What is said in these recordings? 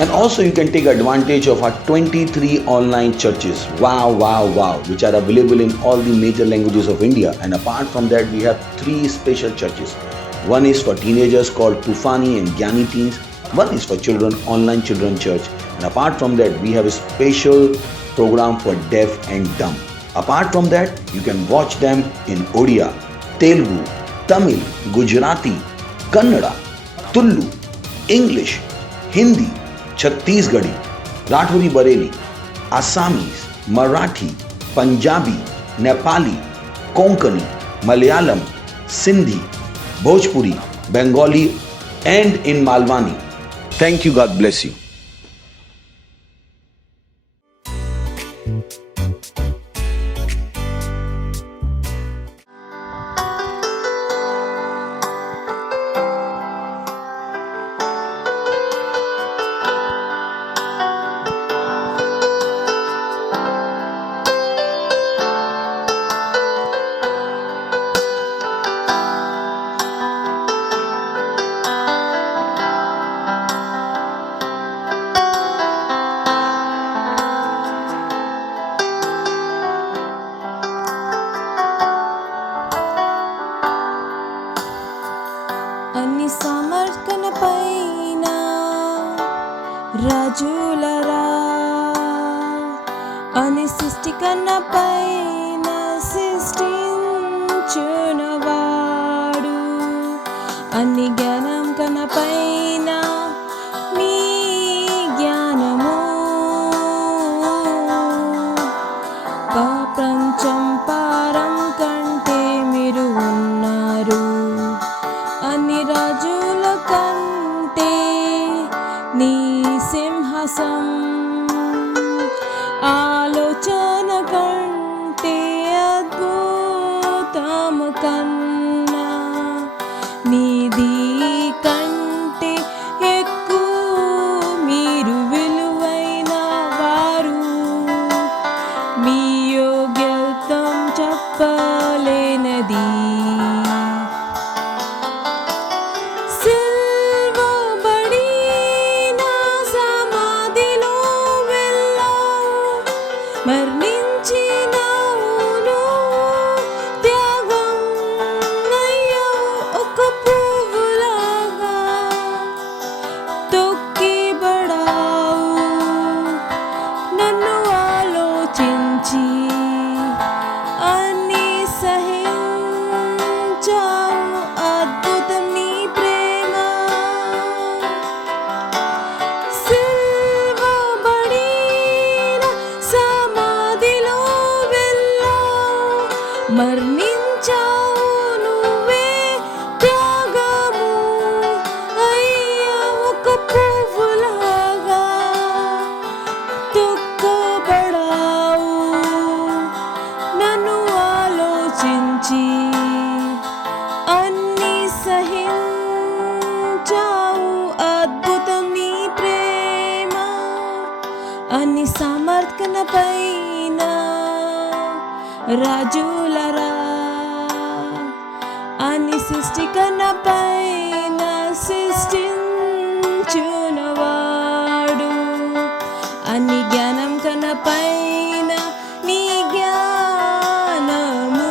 And also you can take advantage of our 23 online churches. Wow, wow, wow, which are available in all the major languages of India. And apart from that, we have three special churches. One is for teenagers called Tufani and Gyani Teens. One is for children, Online Children Church. And apart from that, we have a special program for deaf and dumb. Apart from that, you can watch them in Odia, Telugu, Tamil, Gujarati, Kannada, Tulu, English, Hindi, Chhattisgarhi, Rathori Bareli, Assamese, Marathi, Punjabi, Nepali, Konkani, Malayalam, Sindhi, Bhojpuri, Bengali, and in Malwani. Thank you. God bless you. అన్ని సమర్కన పైన రాజులరా అని సృష్టి కన్న పైన సృష్టించునవాడు అన్ని జ్ఞానం కన్న పైన నీ జ్ఞానము ప్రపంచం పారం కంటే మీరు ఉన్నారు అన్ని రాజుల కంటే నీ సింహాసం ఆలోచన కంటే అద్భుతము కన్నా నీది కంటే ఎక్కువ మీరు విలువైన వారు మీ యోగ్యతం చెప్పలేనది మరణించినవును త్యాగం అయ్యావు ఒక పువ్వులాగా తొక్కిబడావు నన్ను ఆలోచించి అన్ని సహించావు అద్భుతం నీ ప్రేమ మరణించావు నువ్వే త్యాగము అయ్యా ఒక పువ్వులాగా తొక్కబడావు నన్ను ఆలోచించి అన్ని సహించావు అద్భుతం నీ ప్రేమ అన్ని సమర్కన పైన రాజులరా అని సృష్టి కన్నా పైన సృష్టించునవాడు అన్ని జ్ఞానం కన్నా పైన నీ జ్ఞానము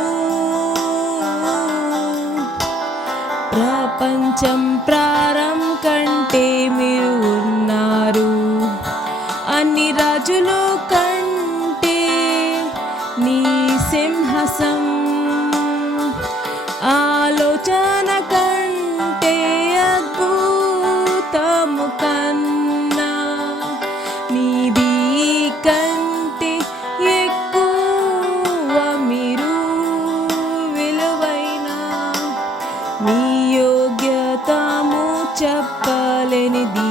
ప్రపంచం ప్రారంభం కంటే మీరు ఉన్నారు. అన్ని రాజులు కంటే నీ సింహాసం, ఆలోచన కంటే అద్భుతము కన్నా నీది కంటే ఎక్కువ మీరు విలువైన నీ యోగ్యతము చెప్పలేనిది.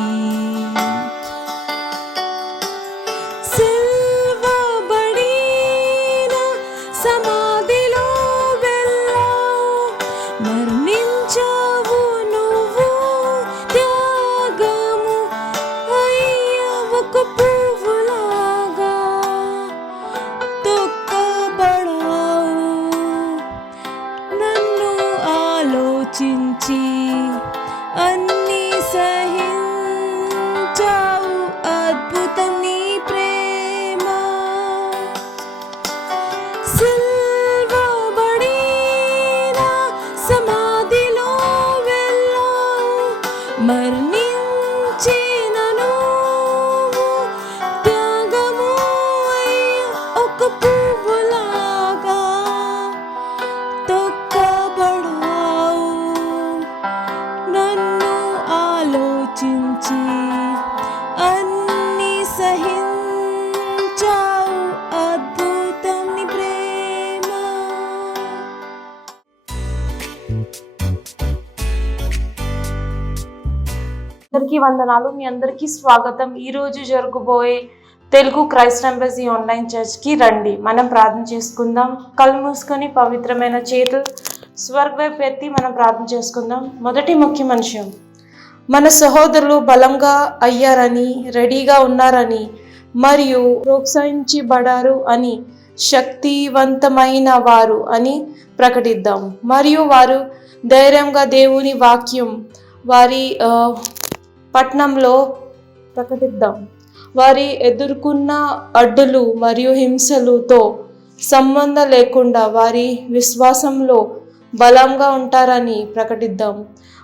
సిల్వబడిన సమాధిలో వెళ్ళావు, మరణించావు నువ్వు, త్యాగము అయ్యావు ఒక పువ్వులాగా తొక్కబడావు. నన్ను ఆలోచించి అన్ని సహించావు, అద్భుతం నీ ప్రేమ. సిల్వబడిన సమాధిలో వెళ్ళావు, మరణించిన నువ్వు, త్యాగము అయ్యా ఒక పువ్వులాగా తొక్కబడావు. నన్ను ఆలోచించి అన్ని సహించావు, అద్భుతం నీ ప్రేమ. అందరికీ వందనాలు. మీ అందరికీ స్వాగతం. ఈరోజు జరగబోయే తెలుగు క్రైస్ట్ ఎంబసీ ఆన్లైన్ చర్చ్కి రండి. మనం ప్రార్థన చేసుకుందాం. కళ్ళు మూసుకొని పవిత్రమైన చేతులు స్వర్గ వైపు ఎత్తి మనం ప్రార్థన చేసుకుందాం. మొదటి ముఖ్య విషయం, మన సహోదరులు బలంగా అయ్యారని, రెడీగా ఉన్నారని మరియు ప్రోత్సహించబడారు అని, శక్తివంతమైన వారు అని ప్రకటిద్దాం. మరియు వారు ధైర్యంగా దేవుని వాక్యం వారి పట్టణంలో ప్రకటిద్దాం. వారి ఎదుర్కొన్న అడ్డులు మరియు హింసలతో సంబంధం లేకుండా వారి విశ్వాసంలో బలంగా ఉంటారని ప్రకటిద్దాం.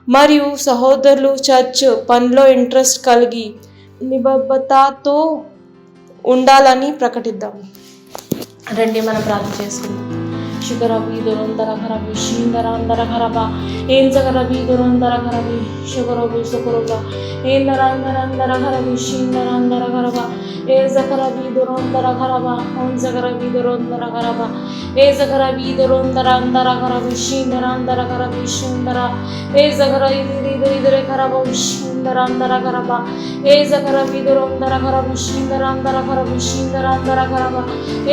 మరియు సహోదరులు చర్చ్ పనిలో ఇంట్రెస్ట్ కలిగి నిబద్ధతతో ఉండాలని ప్రకటిద్దాం. రండి మనం ప్రార్థన చేసుకుందాం. శుగరవి దురందర ఖరవి షీందరాందర ఖరబ ఏం జగరవి దురందర ఖరవి శుగరవి సుకురుబ ఏం దరందరందర ఖరవి షీందరాందర ఖరబ ఏ జగరవి దురందర ఖరబ ఓం జగరవి దురందర ఖరబ ఏ జగరవి దురందరందర ఖరవి షీందరాందర ఖరవి షీందర ఏ జగరవి ఇదిరే ఖరబ షీందరాందర ఖరబ ఏ జగరవి దురందర ఖరవి షీందరాందర ఖరవి షీందరాందర ఖరబ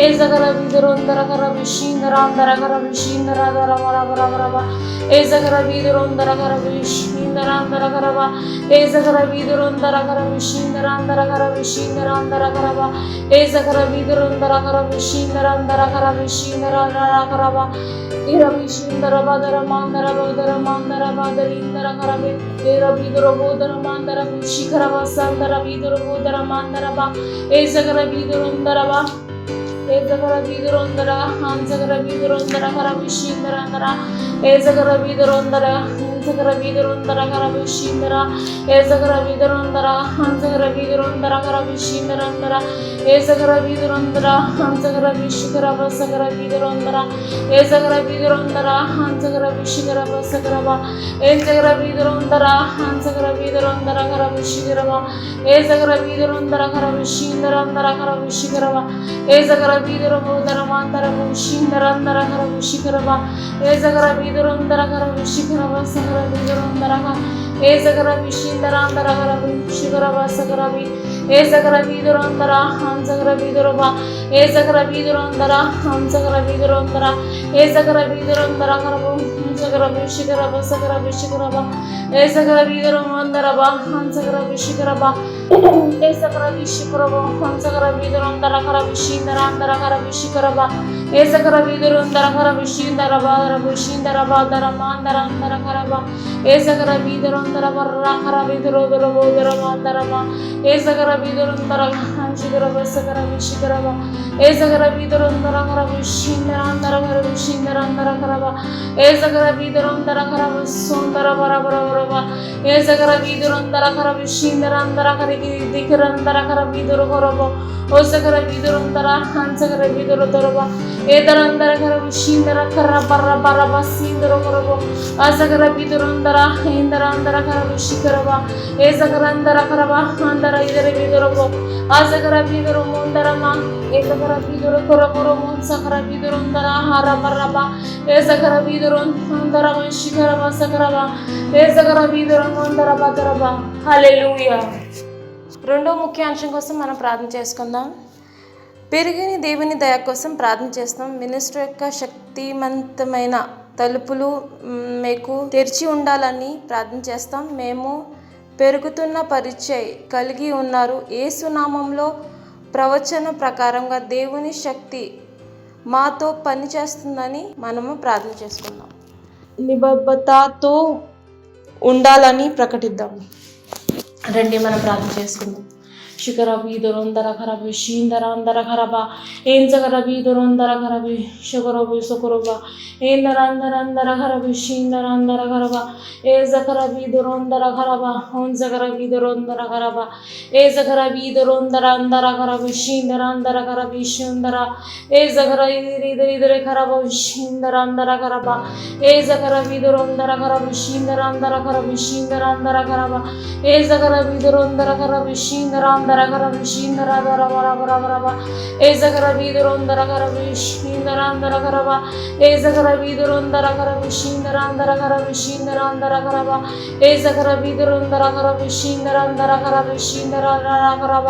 ఏ జగరవి దురందర ఖరవి షీందరాందర ఖరవి షీందరాందర ఖరబ ఏ జగరవి దురందర ఖరవి షీందరాందర ఖరబ ఏ జగరవి దురందర ఖరవి షీందరాందర ఖరవి షీందరాందర ఖరబ ఏ జగరవి దురందర ఖరవి షీందరాందర ఖరవి షీందరాందర ఖరబ ఏ రవి షీందర బదర మాందర బదర మాందర బదరీందర ఖరబే ఏ రవి దురబోదర మాందర శిఖర వసందర వీదుర బోదర మాందర బా ఏ జగరవి దురందర బా ఏ జగరవి దురందర హంసగరవి దురందర ఖరవి షీందరాందర ఏ జగరవి దురందర హంసగరవి దురందర ఖరవి షీందర ఏ జగరవి దురందర హంసగరవి దురందర ఖరవి షీందరాందర ఏ జగరవి దురందర హంసగరవి శిఖర వసగరవి దురందర ఏ జగరవి దురందర హంసగరవి శిఖర వసగరవ ఏ జగరవి దురందర హంసగరవి దురందర ఖరవి శిఖరవ ఏ జగరవి దురందర ఖరవి షీందరాందర ఖరవి శిఖరవ ఏ జగరవి దురబోదర మాందర షీందరాందర ఖరవి శిఖరవ ఏ జగరవి దురందర ఖరవి శిఖరవ సగరవి దురందర ఏ జగరవి షీందరాందర ఖరవి శిఖరవ సగరవి ఏ జగరవి దురందర హంసగరవి దురబ ఏ జగరవి దురందర హంసగరవి దురందర ఏ జగరవి దురందర ఖరవు జగరవి శిఖరవ సగరవి శిఖరవ ఏ జగరవి దురందరవ హంసగరవి శిఖరవ ఏ జగరవి శిఖరవ హంసగరవి దురందర ఖరవి షీందరాందర ఖరవి శిఖరవ ఏసకర వీధురుందర కర విషీందర బాదర విషీందర బాదర మాందర అందర కరబ ఏసకర వీధురుందర వర్ర కర వీధురోదర బోదర మాందరమ ఏసకర వీధురుందర హంశికర వసకర విషికరవ ఏసకర వీధురుందర కర విషీందర అందర కర విషీందర అందర కరవ ఏసకర వీధురుందర కర విసుందర బరబర బరవ ఏసకర వీధురుందర కర విషీందర అందర కరికి దికరందర కర వీధురు కొరబ ఓసకర వీధురుందర హంసకర వీధురు దొరబ ఏదరందర కర విషీందర కర్ర బర్ర బర్ర బస్సీందర కొరబ అసకర వీధురుందర ఇందర అందర కర విషికరవ ఏసకరందర కరవ అందర ఇదర వీధురబ ఆసకర వీధురు ముందరమ ఏసకర వీధురు కొరకొర ముంసకర వీధురుందర హర బర్రబ ఏసకర వీధురు అందర విషికరవ సకరవ ఏసకర వీధురు ముందర బదరబ హల్లెలూయా. రెండో ముఖ్య అంశం కోసం మనం ప్రార్థన చేసుకుందాం. పెరిగిన దేవుని దయ కోసం ప్రార్థన చేస్తాం. మినిస్టర్ యొక్క శక్తివంతమైన తలుపులు మీకు తెరిచి ఉండాలని ప్రార్థన చేస్తాం. మేము పెరుగుతున్న పరిచయం కలిగి ఉన్నారు. యేసు నామంలో ప్రవచన ప్రకారంగా దేవుని శక్తి మాతో పనిచేస్తుందని మనము ప్రార్థన చేసుకుందాం. నిబద్ధతతో ఉండాలని ప్రకటిద్దాం. రండి మనం ప్రార్థన చేసుకుందాం. శిఖర వీధురొందర ఖరబి షీందరాందర ఖరబ ఏంజగర వీధురొందర ఖరబి శుకరబి సుకరబ ఏందరందరందర ఖరబి షీందరాందర ఖరబ ఏజకర వీధురొందర ఖరబ హోంజగర వీధురొందర ఖరబ ఏజకర వీధురొందర అందర ఖరబి షీందరాందర ఖరబి షుందర ఏజకర ఇదిరి ఖరబ షీందరాందర ఖరబ ఏజకర వీధురొందర ఖరబి షీందరాందర ఖరబి షీందరాందర ఖరబ ఏజకర వీధురొందర ఖరబి షీందరాందర కర విషీందర దర వర వర వరవ ఏజకర వీధురొందర కర విషీందరాందర కరవ ఏజకర వీధురొందర కర విషీందరాందర కర విషీందరాందర కరవ ఏజకర వీధురొందర కర విషీందరాందర కర విషీందరాందర కరవ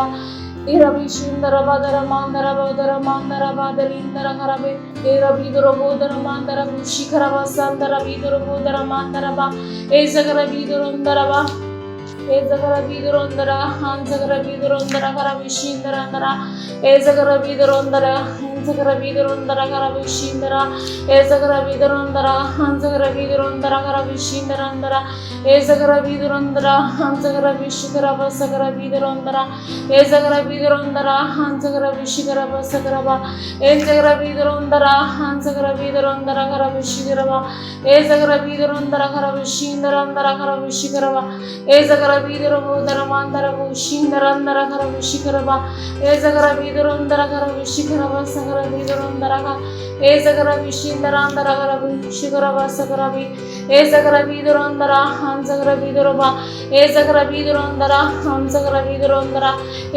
ఇరవి సుందర బదర మాందర బోదర మాందర బాదరీందర కరబే ఇరవి దురబోదర మాందర శిఖర వసందర వీధుర బోదర మాందర బా ఏజకర వీధురొందర బా ఏజకర వీధురొందర హంసకర వీధురొందర కర విషీందరందర ఏజకర వీధురొందర హంసకర వీధురొందర కర విషీందర ఏజకర వీధురొందర హంసకర వీధురొందర కర విషీందరందర ఏజకర వీధురొందర హంసకర విషికర వసకర వీధురొందర ఏజకర వీధురొందర హంసకర విషికర వసకరవ ఏజకర వీధురొందర హంసకర వీధురొందర కర విషికరవ ఏజకర వీధురొందర కర విషీందరందర కర విషికరవ ఏజకర వీధుర బోదర మాందర విషీందరందర కర విషికరవ ఏజకర వీధురొందర కర విషికరవ సకర వీధురొందర ఏజకర విషీందరాందర కర విషికరవ సకరవి ఏజకర వీధురొందర హంసకర వీధురవ ఏజకర వీధురొందర హంసకర వీధురొందర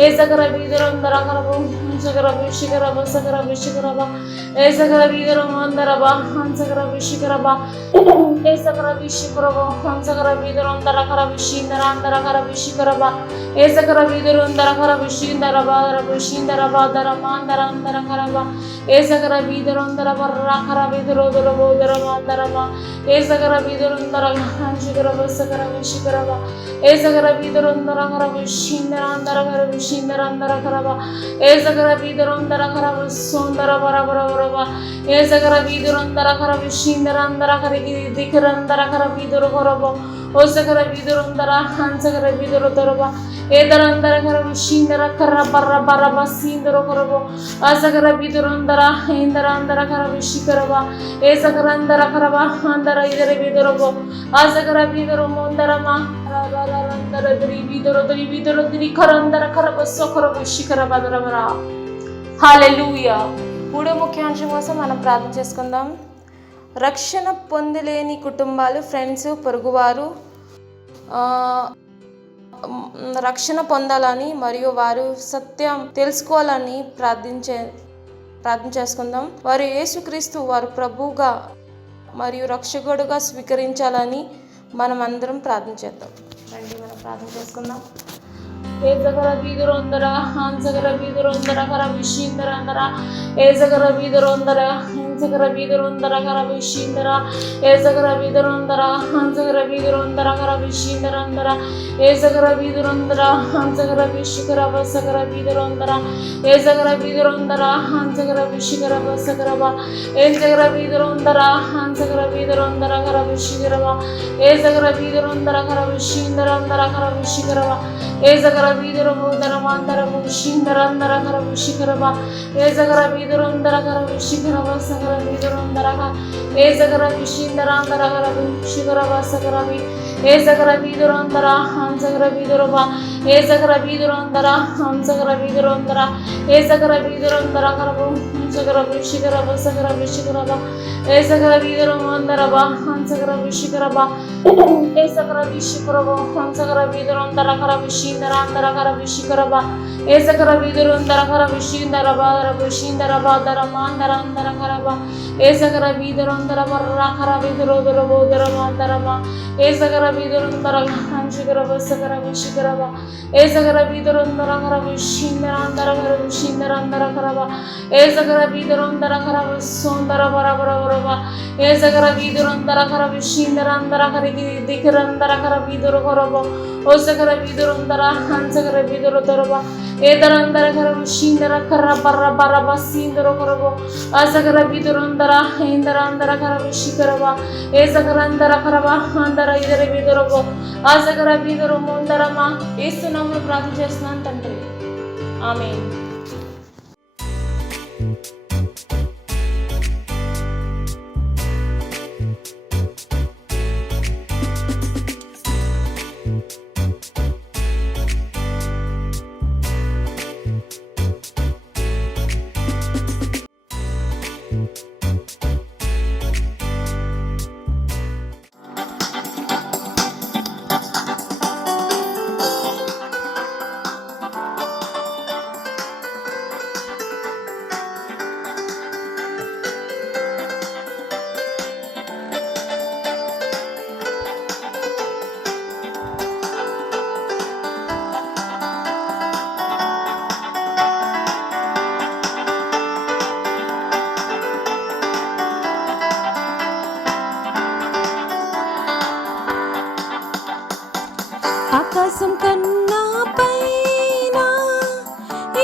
ఏజకర వీధురొందర కర హంసకర విషికరవ సకర విషికరవ ఏజకర వీధురొందరవ హంసకర విషికరవ ఏజకర విషికరవ హంసకర వీధురొందర కర విషీందరాందర కర విషికరవ ఏజకర వీధురొందర కర విషీందర బాదర విషీందర బాదర మాందర అందర కరవ ఏజకర వీధురొందర బర్ర కర వీధురోదర బోదర మాందరమ ఏజకర వీధురొందర హంశికర వసకర విషికరవ ఏజకర వీధురొందర కర విషీందరాందర కర విషీందరందర కరవ ఏజకర వీధురొందర కర విసుందర బరబర బరవ ఏజకర వీధురొందర కర విషీందరందర కరికి దికరందర కర వీధురు కొరబ ఓసకర వీధురొందర హంసకర వీధురు దొరబ ఏదరందర కర విషీందర కర్ర బర్ర బర్ర బస్సీందర కొరబ అసకర వీధురొందర ఇందరందర కర విషికరవ ఏసకరందర కరవ అందర ఇదర వీధురబ ఆసకర వీధురు ముందరమ అందర వీధురు దిరి కరందర కరబ సొకర విషికర బదరవర. హల్లెలూయా. మూడో ముఖ్యాంశం కోసం మనం ప్రార్థన చేసుకుందాం. రక్షణ పొందలేని కుటుంబాలు, ఫ్రెండ్స్, పొరుగువారు రక్షణ పొందాలని మరియు వారు సత్యం తెలుసుకోవాలని ప్రార్థన చేసుకుందాం. వారు యేసుక్రీస్తు వారు ప్రభువుగా మరియు రక్షకుడుగా స్వీకరించాలని మనం అందరం ప్రార్థన చేద్దాం. రండి మనం ప్రార్థన చేసుకుందాం. ఏజకర వీధురొందర హంసకర వీధురొందర కర విషీందరందర ఏజకర వీధురొందర హంసగర వీధులందర కర విషిందర ఏసగర వీధులందర హంసగర వీధులందర కర విషిందరందర ఏసగర వీధులందర హంసగర విషికర వసగర వీధులందర ఏసగర వీధులందర హంసగర విషికర వసగరవ ఏసగర వీధులందర హంసగర వీధులందర కర విషికరవ ఏసగర వీధులందర కర విషిందరందర కర విషికరవ ఏసగర వీధులందర మందర విషిందరందర కర విషికరవ ఏసగర వీధులందర కర విషికరవ సగర వీధులందర ఏసగర విషిందరందర కర విషికరవ సగరవి ఏసగర వీధులందర హంసగర వీధురవ ఏసగర వీధులందర హంసగర వీధులందర ఏసగర వీధులందర కరవు హంసగర విషికరవ సగర విషికరవ ఏసగర వీధులందరవ హంసగర విషికరవ ఏసగర విషికరవ హంసగర వీధులందర కర విషిందరందర కర విషికరవ ఏసగర వీధులందర కర విషిందరవ విషిందరవ దర మాందర అందర కరవ ఏసగర వీధులందర వర్ర కర వీధురోదర బోదర మాందరవ ఏసగర వీధులందర హంసగరవ సగర విషికరవ ఏసగర వీధులందర కర విషిందరందర కర విషిందరందర కరవ ఏసగర వీధులందర కర సోందర వరవరవరవ ఏసగర వీధులందర కర విషిందరందర కరిగి దికరందర కర వీధురు కొరవ ఓసగర వీధులందర హంసగర వీధురు దొరవ ఏదరందర కర విషిందర కర్ర బర్ర బర్ర బస్సిందర కొరవ అసగర వీధులందర ఇందరందర కర విషికరవ ఏసగరందర కరవ అందర ఇదర వీధురవ అసగర వీధురు ముందరమా ఏస్తున్నాము ప్రార్థన చేస్తున్నాను తండ్రి ఆమేన్. ఆకాశం కన్నా పైన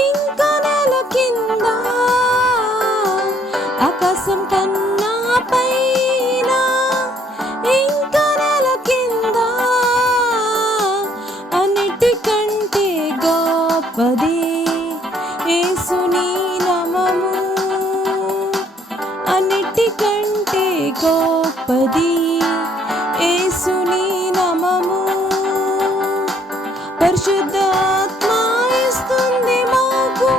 ఇంకా నెల కింద ఆకాశం కన్నా పైన ఇంకా నెల కింద అన్నిటికంటే గొప్పది యేసుని నామము అన్నిటికంటే గొప్పది యేసుని నామము పరిశుద్ధాత్మ ఇస్తుంది మాకు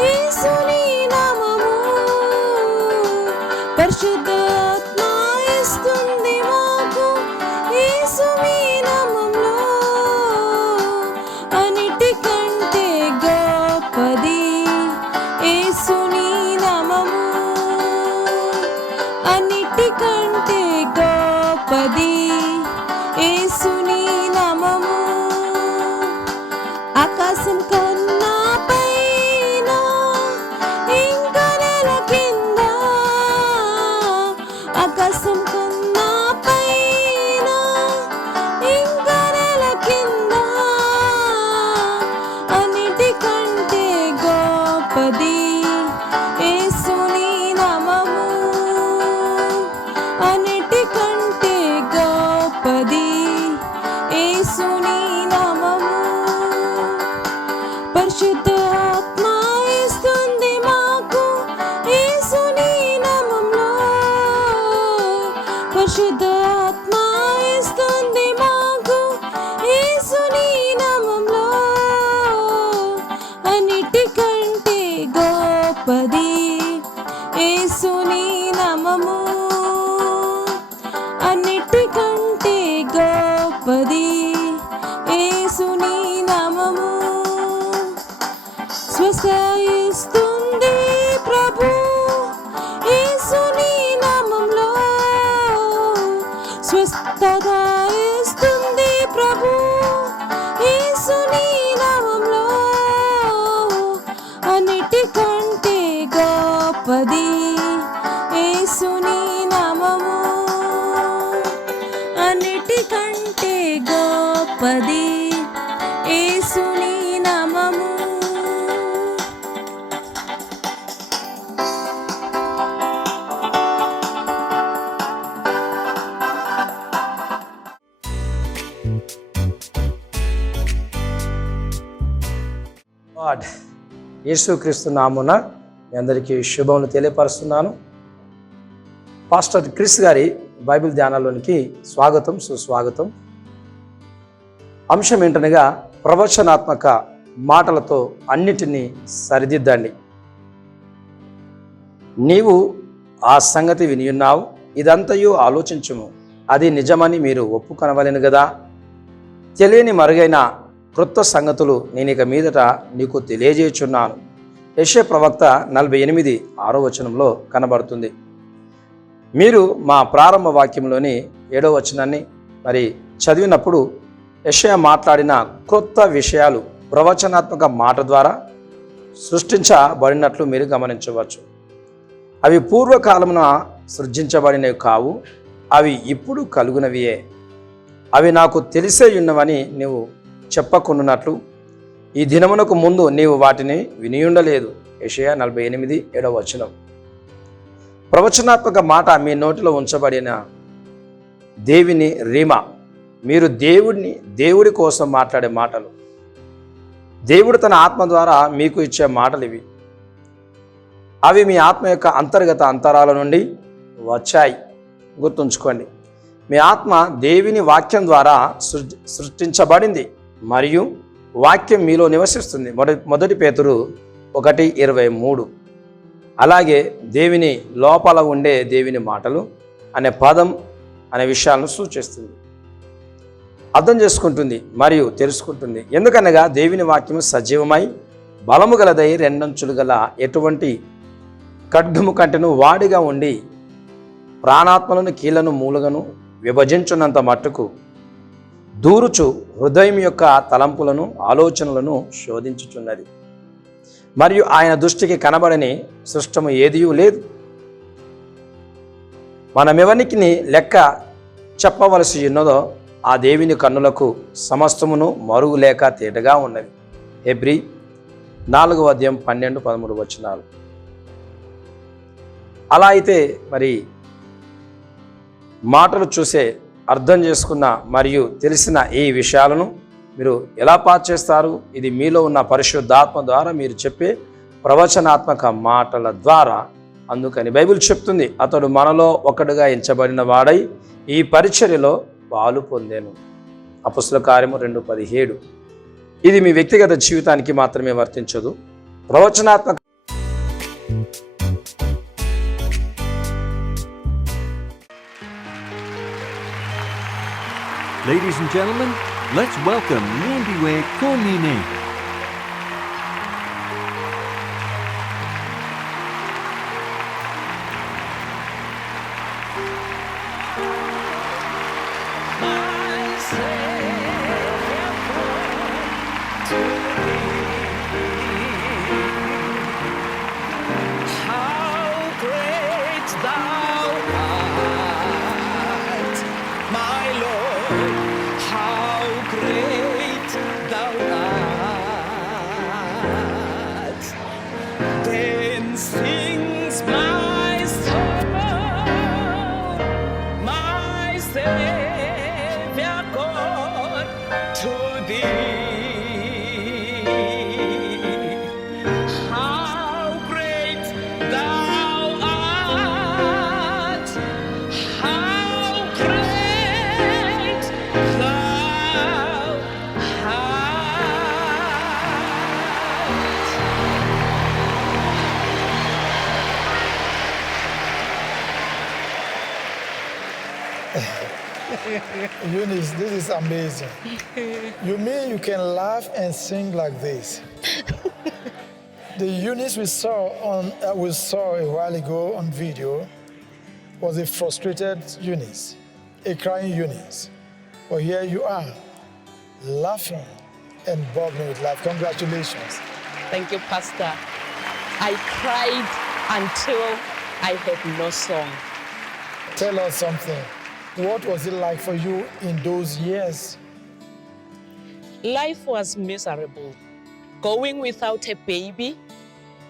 యేసుని నామము పరిశుద్ధాత్మ ఇస్తుంది మాకు యేసుని నామములో అన్నిటికంటే గొప్పది యేసుని నామము అన్నిటికంటే గొప్పది యేసుని నామము ఆకాశం కన్నా పైన ఇంకా నెల కింద ఆకాశం కన్నా పైన ఇంకా నెల కింద అన్నిటికంటే గొప్పది యేసుని నామము అన్నిటికంటే గొప్పది యేసుని నామము పరిశుద్ధాత్మ ఇస్తుంది మాకు యేసుని నామములో పరిశుద్ధాత్మ ఇస్తుంది మాకు యేసుని నామములో అన్నిటికంటే గొప్పది యేసుని నామము అన్నిటికంటే గొప్పది యేసుని నామము స్వస్థ ఇస్తుంది ప్రభు యేసుని నామములో స్వస్థత ఇస్తుంది ప్రభు యేసుని నామములో అన్నిటికంటే గొప్పది అన్నిటికంటే గొప్పది యేసుని నామము. గాడ్ యేసుక్రీస్తు నామున మీ అందరికీ శుభములు తెలియపరుస్తున్నాను. పాస్టర్ క్రిస్ గారి బైబిల్ ధ్యానాల్లోనికి స్వాగతం, సుస్వాగతం. అంశం ఏంటనగా ప్రవచనాత్మక మాటలతో అన్నిటినీ సరిదిద్దండి. నీవు ఆ సంగతి వినియున్నావు, ఇదంతయు ఆలోచించుము, అది నిజమని మీరు ఒప్పుకొనవలెను గదా. తెలియని మరుగైన క్రొత్త సంగతులు నేను ఇక మీదట నీకు తెలియజేయుచున్నాను. యెషయా ప్రవక్త 48:6 కనబడుతుంది. మీరు మా ప్రారంభ వాక్యంలోని 7వ వచనాన్ని మరి చదివినప్పుడు యెషయా మాట్లాడిన క్రొత్త విషయాలు ప్రవచనాత్మక మాట ద్వారా సృష్టించబడినట్లు మీరు గమనించవచ్చు. అవి పూర్వకాలమున సృజించబడినవి కావు, అవి ఇప్పుడు కలుగునవియే. అవి నాకు తెలిసే ఉన్నవని నీవు చెప్పకున్నట్లు ఈ దినమునకు ముందు నీవు వాటిని వినియుండలేదు. యెషయా 48:7. ప్రవచనాత్మక మాట మీ నోటిలో ఉంచబడిన దేవుని రీమా. మీరు దేవుడి కోసం మాట్లాడే మాటలు. దేవుడు తన ఆత్మ ద్వారా మీకు ఇచ్చే మాటలు ఇవి. అవి మీ ఆత్మ యొక్క అంతర్గత అంతరాల నుండి వచ్చాయి. గుర్తుంచుకోండి, మీ ఆత్మ దేవుని వాక్యం ద్వారా సృష్టించబడింది మరియు వాక్యం మీలో నివసిస్తుంది. మొదటి పేతురు 1:23. అలాగే దేవుని లోపల ఉండే దేవుని మాటలు అనే పదం అనే విషయాలను సూచిస్తుంది, అర్థం చేసుకుంటుంది మరియు తెలుసుకుంటుంది. ఎందుకనగా దేవుని వాక్యము సజీవమై బలము గలదై రెండంచులు గల ఎటువంటి ఖడ్గము కంటెను వాడిగా ఉండి ప్రాణాత్మలను కీళ్లను మూలుగను విభజించున్నంత మట్టుకు దూరుచు హృదయం యొక్క తలంపులను ఆలోచనలను శోధించుచున్నది. మరియు ఆయన దృష్టికి కనబడని సృష్టము ఏదియూ లేదు. మనమెవరికి లెక్క చెప్పవలసి ఉన్నదో ఆ దేవుని కన్నులకు సమస్తమును మరుగు లేక తేటగా ఉన్నది. హెబ్రీ 4:12-13. అలా అయితే మరి మాటలు చూసే అర్థం చేసుకున్న మరియు తెలిసిన ఈ విషయాలను మీరు ఎలా పాస్ చేస్తారు? ఇది మీలో ఉన్న పరిశుద్ధాత్మ ద్వారా మీరు చెప్పే ప్రవచనాత్మక మాటల ద్వారా. అందుకని బైబిల్ చెప్తుంది, అతడు మనలో ఒకడుగా ఎంచబడిన వాడై ఈ పరిచర్యలో పాలు పొందాను. అపొస్తలుల కార్యము 2:17. ఇది మీ వ్యక్తిగత జీవితానికి మాత్రమే వర్తించదు. ప్రవచనాత్మక Ladies and gentlemen, let's welcome Nyandiwe Komine. Eunice, this is amazing. You mean you can laugh and sing like this? The Eunice we saw a while ago on video was a frustrated Eunice, a crying Eunice. But here you are, laughing and bubbling with life. Congratulations. Thank you, Pastor. I cried until I had no song. Tell us something. What was it like for you in those years? Life was miserable. Going without a baby,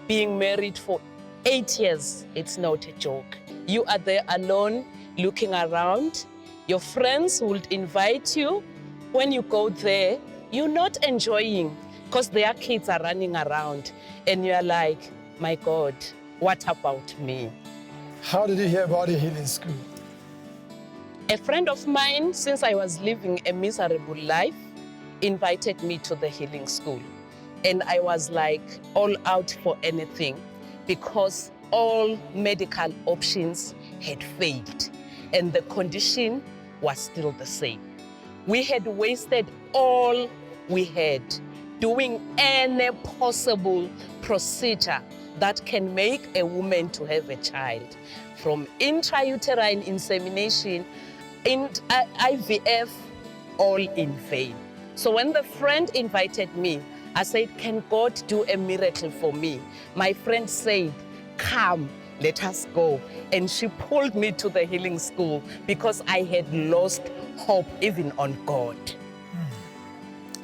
being married for 8 years, it's not a joke. You are there alone, looking around. Your friends would invite you. When you go there, you're not enjoying because their kids are running around. And you're like, my God, what about me? How did you hear about the healing school? A friend of mine, since I was living a miserable life, invited me to the healing school. And I was like all out for anything because all medical options had failed and the condition was still the same. We had wasted all we had doing any possible procedure that can make a woman to have a child, from intrauterine insemination, IVF, all in vain. So when the friend invited me, I said, can God do a miracle for me? My friend said, come, let us go. And she pulled me to the healing school because I had lost hope even on God.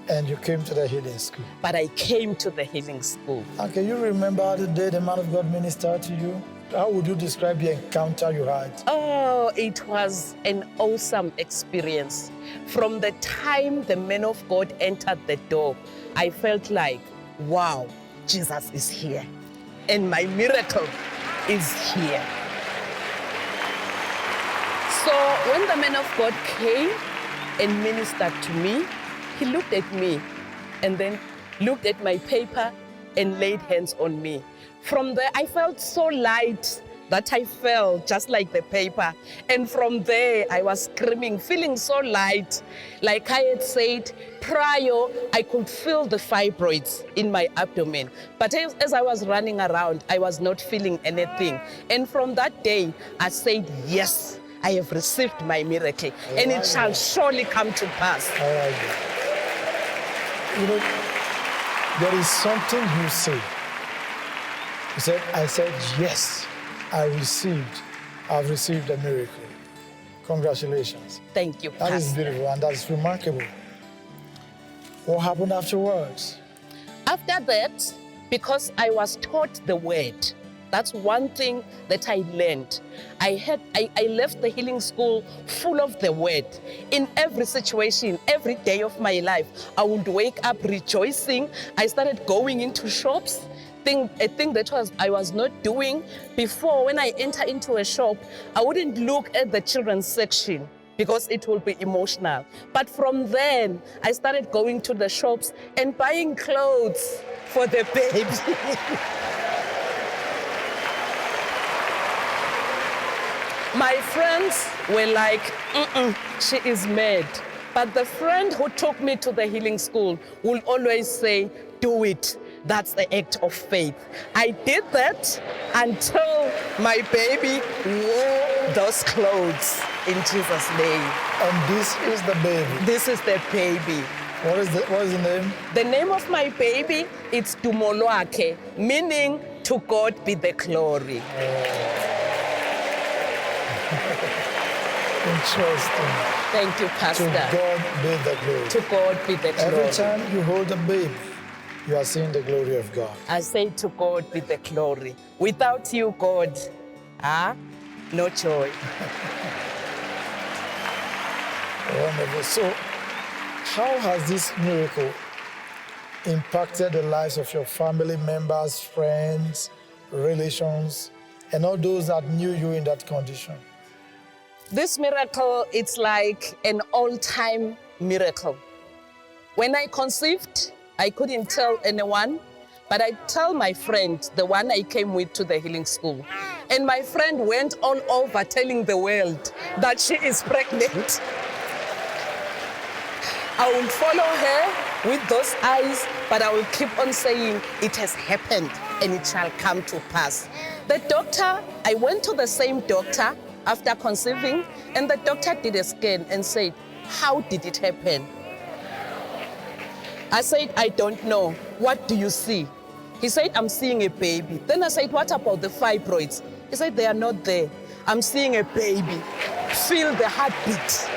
And you came to the healing school. But I came to the healing school. And can you remember the day the man of God ministered to you? How would you describe the encounter you had? Oh, it was an awesome experience. From the time the man of God entered the door, I felt like, wow, Jesus is here. And my miracle is here. So when the man of God came and ministered to me, he looked at me and then looked at my paper and laid hands on me. From there, I felt so light that I fell just like the paper. And from there, I was screaming, feeling so light. Like I had said prior, I could feel the fibroids in my abdomen. But as I was running around, I was not feeling anything. And from that day, I said, yes, I have received my miracle. And it shall surely come to pass. You know, there is something you say. You said, I said, yes, I've received a miracle. Congratulations. Thank you, That is Pastor. beautiful and that's remarkable. What happened afterwards? After that, because I was taught the word, that's one thing that I learned. I left the healing school full of the word. In every situation, every day of my life, I would wake up rejoicing. I started going into shops. A thing that I was not doing before. When I enter into a shop, I wouldn't look at the children's section because it will be emotional. But from then, I started going to the shops and buying clothes for the baby. My friends were like, she is mad. But the friend who took me to the healing school will always say, do it. That's the act of faith. I did that until my baby wore those clothes in Jesus' name. And this is the baby. This is the baby. What is the name? The name of my baby is Tumolwake, meaning to God be the glory. Interesting. Thank you, Pastor. To God be the glory. To God be the glory. Every time you hold a baby, you are seeing the glory of God. I say to God be the glory. Without you, God, no joy. Wonderful. So, how has this miracle impacted the lives of your family members, friends, relations, and all those that knew you in that condition? This miracle, it's like an all-time miracle. When I conceived, I couldn't tell anyone, but I tell my friend, the one I came with to the healing school. And my friend went all over telling the world that she is pregnant. I will follow her with those eyes, but I will keep on saying, it has happened and it shall come to pass. The doctor, I went to the same doctor after conceiving, and the doctor did a scan and said, how did it happen? I said, I don't know. What do you see? He said, I'm seeing a baby. Then I said, what about the fibroids? He said, they are not there. I'm seeing a baby. feel the heartbeat.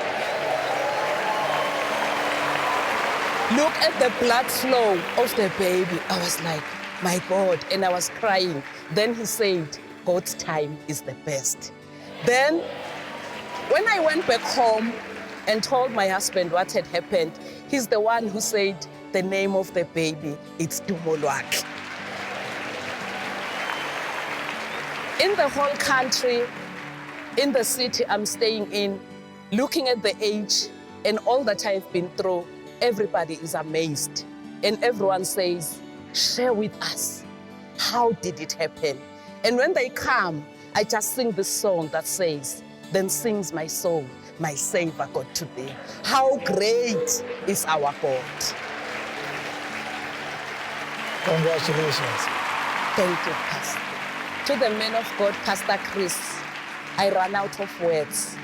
Look at the blood flow of the baby. I was like, my God, and I was crying. Then he said, God's time is the best. Then, when I went back home and told my husband what had happened, he's the one who said the name of the baby, it's Dumolwak. In the whole country, in the city I'm staying in, looking at the age and all that I've been through, everybody is amazed. And everyone says, share with us. How did it happen? And when they come, I just sing this song that says, then sings my soul, my Savior God today. How great is our God. Congratulations. Thank you, Pastor. To the man of God, Pastor Chris, I ran out of words.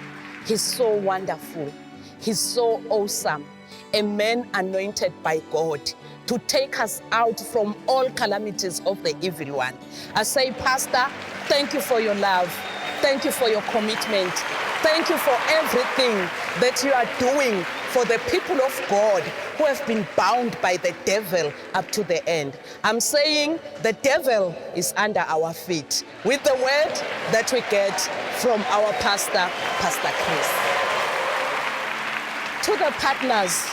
He's so wonderful. He's so awesome. A man anointed by God to take us out from all calamities of the evil one. I say, Pastor, thank you for your love. Thank you for your commitment. Thank you for everything that you are doing for the people of God who have been bound by the devil up to the end. I'm saying the devil is under our feet with the word that we get from our pastor, Pastor Chris. To the partners,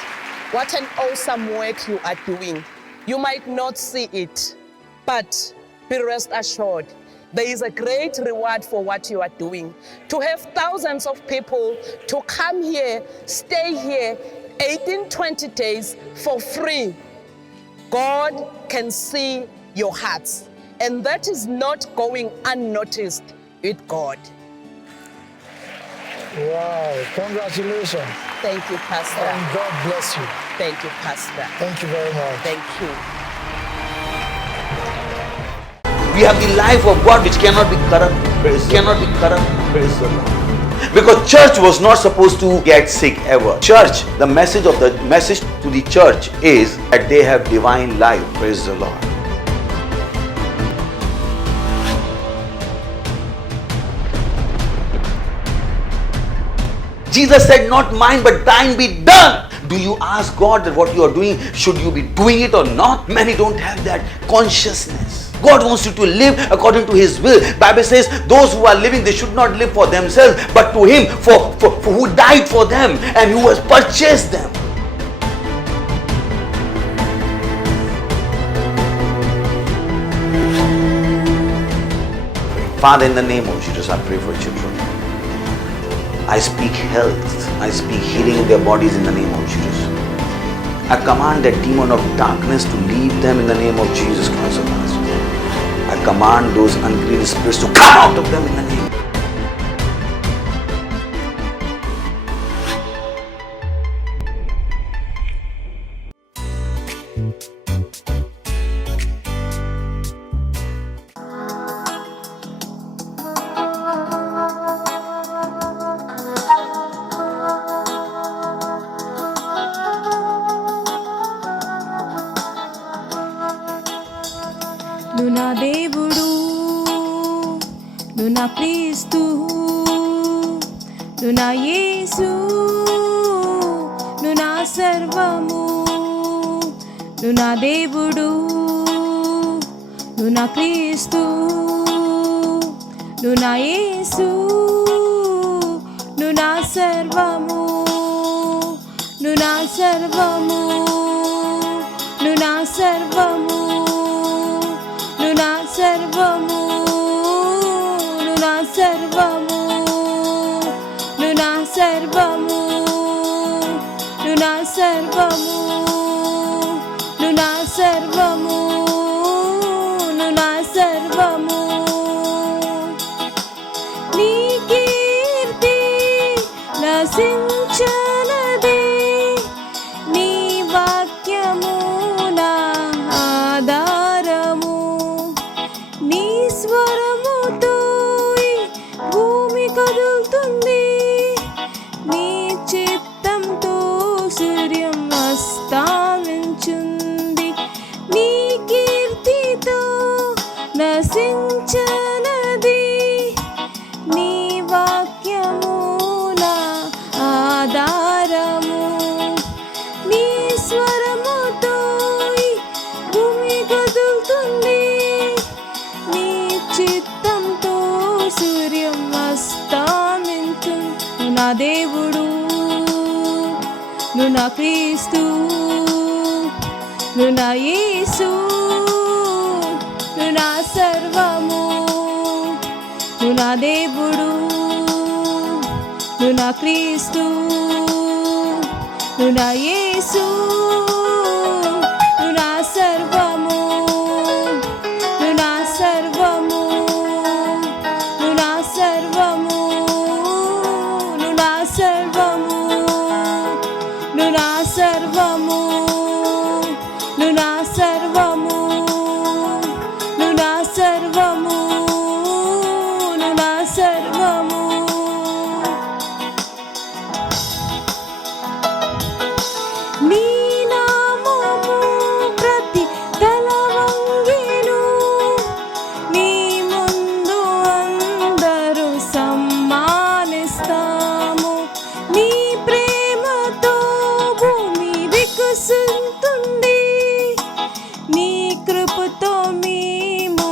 what an awesome work you are doing. You might not see it, but be rest assured, there is a great reward for what you are doing. To have thousands of people to come here, stay here, 18, 20 days for free. God can see your hearts, and that is not going unnoticed with God. Wow, congratulations. Thank you, Pastor. And God bless you. Thank you, Pastor. Thank you very much. Thank you. We have the life of God which cannot be corrupt. Cannot be corrupt. Praise the Lord. Because church was not supposed to get sick ever. Church, the message to the church is that they have divine life. Praise the Lord. Jesus said, not mine, but thine be done. Do you ask God that what you are doing, should you be doing it or not? Many don't have that consciousness. God wants you to live according to His will. Bible says, those who are living, they should not live for themselves, but to Him, for who died for them and who has purchased them. Father, in the name of Jesus, I pray for children. I speak health. I speak healing in their bodies in the name of Jesus. I command that demon of darkness to leave them in the name of Jesus Christ of Nazareth. I command those unclean spirits to come out of them in the name. నువ్వు నా దేవుడు, నువ్వు నా క్రీస్తు, నువ్వు నా యేసు, నువ్వు నా సర్వము. నువ్వు నా దేవుడు, నువ్వు నా క్రీస్తు, నువ్వు నా యేసు, నువ్వు నా సర్వము. నువ్వు నా సర్వము, నువ్వు నా సర్వము, నువ్వు నా సర్వము, నువ్వు నా సర్వము, నువ్వు నా సర్వము, నువ్వు నా సర్వము, నువ్వు నా సర్వము, నువ్వు నా సర్వము. నీ కీర్తి నశించనదే, నీ వాక్యము నా ఆధారము. నీ స్వరముతో ఈ భూమి కదులుతుంది, నీ చిత్తంతో సూర్యం అస్తమించుంది. నీ కీర్తితో నశించనది, నీ వాక్యము దేవుడు, నువ్వు నా క్రీస్తు, నువ్వు నా యేసు, నువ్వు నా సర్వము. నువ్వు నా దేవుడు, నువ్వు నా క్రీస్తు, నువ్వు నా యేసు, నువ్వు నా సర్వము. నువ్వు నా సర్వము, నువ్వు నా సర్వము, నువ్వు నా సర్వము, నువ్వు నా సర్వము, నువ్వు నా సర్వము, నువ్వు నా సర్వము, నువ్వు నా సర్వము. నీ నామము ప్రతి తల వంగెను, నీ ముందు అందరూ సమ్మానిస్తాము. నీ ప్రేమతో భూమి వికసిస్తుంది, నీ కృపతో మేము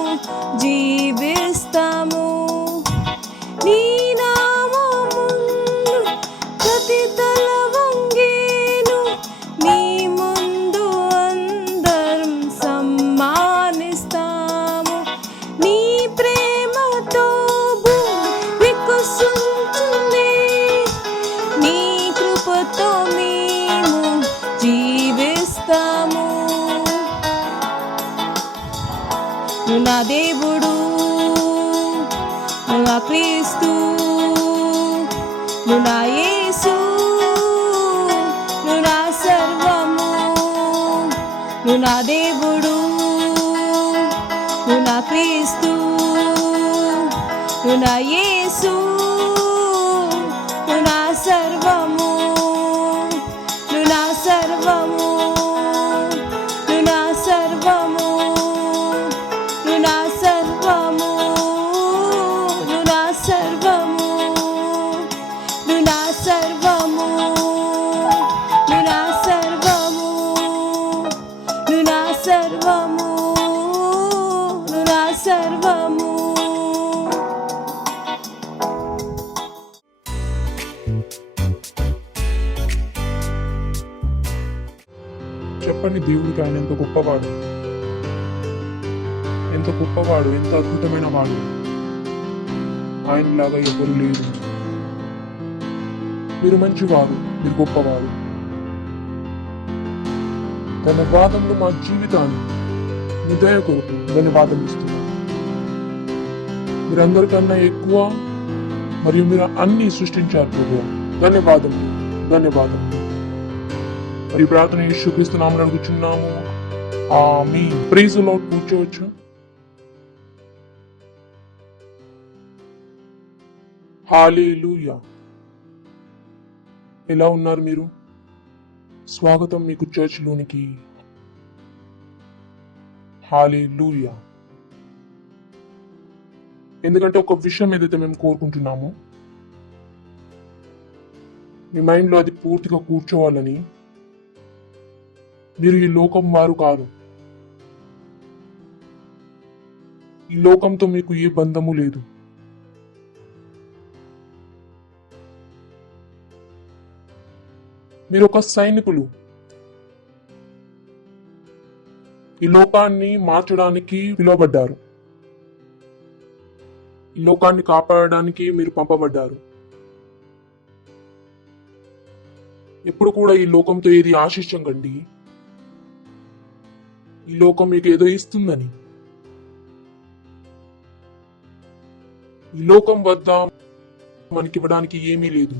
జీవిస్తాము. నీ నామమును ప్రతి తల వంగెను, నీ ముందు అందరం సమ్మానిస్తాము. నీ ప్రేమతో భూమి వికసిస్తుంది, నీ కృపతో మేము జీవిస్తాము. నువ్వు నా దేవుడు, నువ్వు నా క్రీస్తు, నువ్వు నా యేసు, నువ్వు నా సర్వము. నువ్వు నా దేవుడు, నువ్వు నా క్రీస్తు, నువ్వు నా యేసు, నువ్వు నా సర్వము. నువ్వు నా సర్వము, నువ్వు నా సర్వము, నువ్వు నా సర్వము, నువ్వు నా సర్వము, నువ్వు నా సర్వము, నువ్వు నా సర్వము, నువ్వు నా సర్వము, నువ్వు నా సర్వము. చెప్పండి, దేవుడికి ఆయన ఎంత గొప్పవాడు, ఎంత గొప్పవాడు, ఎంత అద్భుతమైన వాడు. ఆయనలాగా ఎవరు లేరు. మీరు మంచివారు, మీరు గొప్పవారు. ధన్యవాదములు మా జీవితాన్ని మీ దయ కొరకు ధన్యవాదం ఇస్తున్నాను. మీరందరికన్నా ఎక్కువ మరియు మీరు అన్ని సృష్టించారు ప్రభువా. ధన్యవాదములు, ధన్యవాదములు. మరి ప్రార్థన యేసుక్రీస్తు నామమున అడుగుచున్నాము. ఆమేన్. Praise the Lord. కూర్చోవచ్చు. హల్లెలూయా. ఎలా ఉన్నారు మీరు? స్వాగతం మీకు చర్చ్ లోనికి. హల్లెలూయా. ఎందుకంటే ఒక విషయం ఏదైతే మేము కోరుకుంటున్నామో మీ మైండ్లో అది పూర్తిగా కూర్చోవాలని. మీరు ఈ లోకం వారు కాదు. ఈ లోకంతో మీకు ఏ బంధము లేదు. మీరు ఒక సైనికులు. ఈ లోకాన్ని మార్చడానికి పిలువబడ్డారు. ఈ లోకాన్ని కాపాడడానికి మీరు పంపబడ్డారు. ఎప్పుడు కూడా ఈ లోకంతో ఏది ఆశించకండి. ఈ లోకం మీకు ఏదో ఇస్తుందని. ఈ లోకం వద్ద మనకివ్వడానికి ఏమీ లేదు.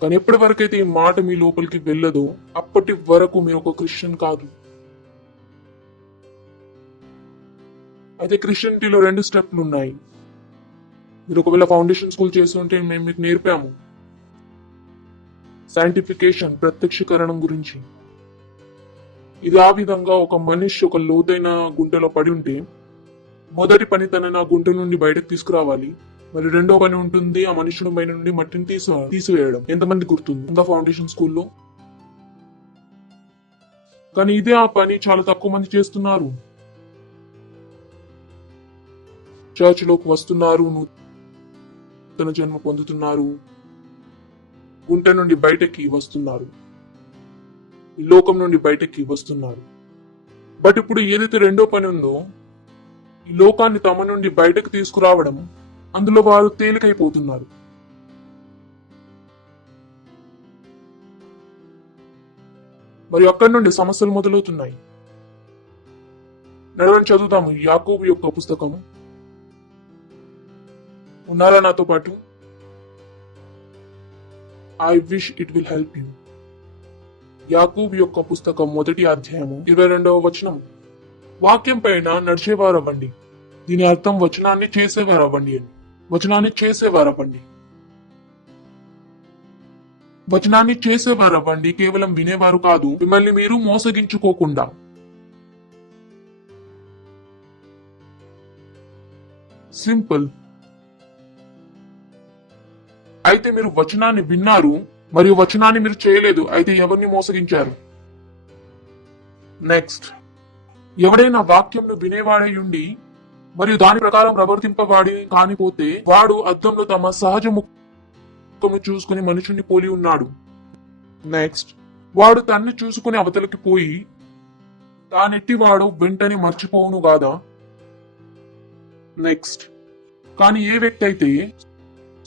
కానీ ఎప్పటి వరకైతే ఈ మాట మీ లోపలికి వెళ్ళదో అప్పటి వరకు మీరు ఒక క్రిస్టియన్ కాదు. అయితే క్రిస్టియనిటీలో 2 స్టెప్లు ఉన్నాయి. మీరు ఒకవేళ ఫౌండేషన్ స్కూల్ చేస్తుంటే మేము మీకు నేర్పాము సైంటిఫికేషన్, ప్రత్యక్షీకరణం గురించి. ఇది ఆ విధంగా ఒక మనిషి ఒక లోతైన గుంటలో పడి ఉంటే మొదటి పని తనని ఆ గుంట నుండి బయటకు తీసుకురావాలి. మరి రెండో పని ఉంటుంది ఆ మనుషుల పైన నుండి మట్టిని తీసివేయడం. ఎంతమంది గుర్తుంది ఫౌండేషన్ స్కూల్లో? కానీ ఇదే ఆ పని చాలా తక్కువ మంది చేస్తున్నారు. చర్చ్లోకి వస్తున్నారు, నూతన జన్మ పొందుతున్నారు, గుంట నుండి బయటకి వస్తున్నారు, ఈ లోకం నుండి బయటకి వస్తున్నారు. బట్ ఇప్పుడు ఏదైతే రెండో పని ఉందో, ఈ లోకాన్ని తమ నుండి బయటకు తీసుకురావడం, అందులో వారు తేలికైపోతున్నారు. మరి అక్కడి నుండి సమస్యలు మొదలవుతున్నాయి. నడవని చదువుతాము యాకోబు యొక్క పుస్తకము. ఉన్నారా నాతో పాటు? I wish it will help you. యాకోబు యొక్క పుస్తకం 1వ అధ్యాయము 22వ వచనం. వాక్యం పైన నడిచేవారవ్వండి. దీని అర్థం వచనాన్ని చేసేవారవ్వండి అని. వచనాన్ని చేసేవారవ్వండి. వచనాన్ని చేసేవారవ్వండి, కేవలం వినేవారు కాదు. మిమ్మల్ని మీరు మోసగించుకోకుండా. సింపుల్. అయితే మీరు వచనాన్ని విన్నారు మరియు వచనాన్ని మీరు చేయలేదు, అయితే ఎవరిని మోసగించారు? నెక్స్ట్, ఎవడైనా వాక్యంను వినేవాడై ఉండి మరియు దాని ప్రకారం ప్రవర్తింపవాడి కానిపోతే వాడు అద్దంలో తమ సహజ ముఖము చూసుకుని మనుషుని పోలి ఉన్నాడు. నెక్స్ట్, వాడు తన్ని చూసుకుని అవతలకి పోయి తానెట్టివాడు వెంటనే మర్చిపోవును గాదా. నెక్స్ట్, కానీ ఏ వ్యక్తి అయితే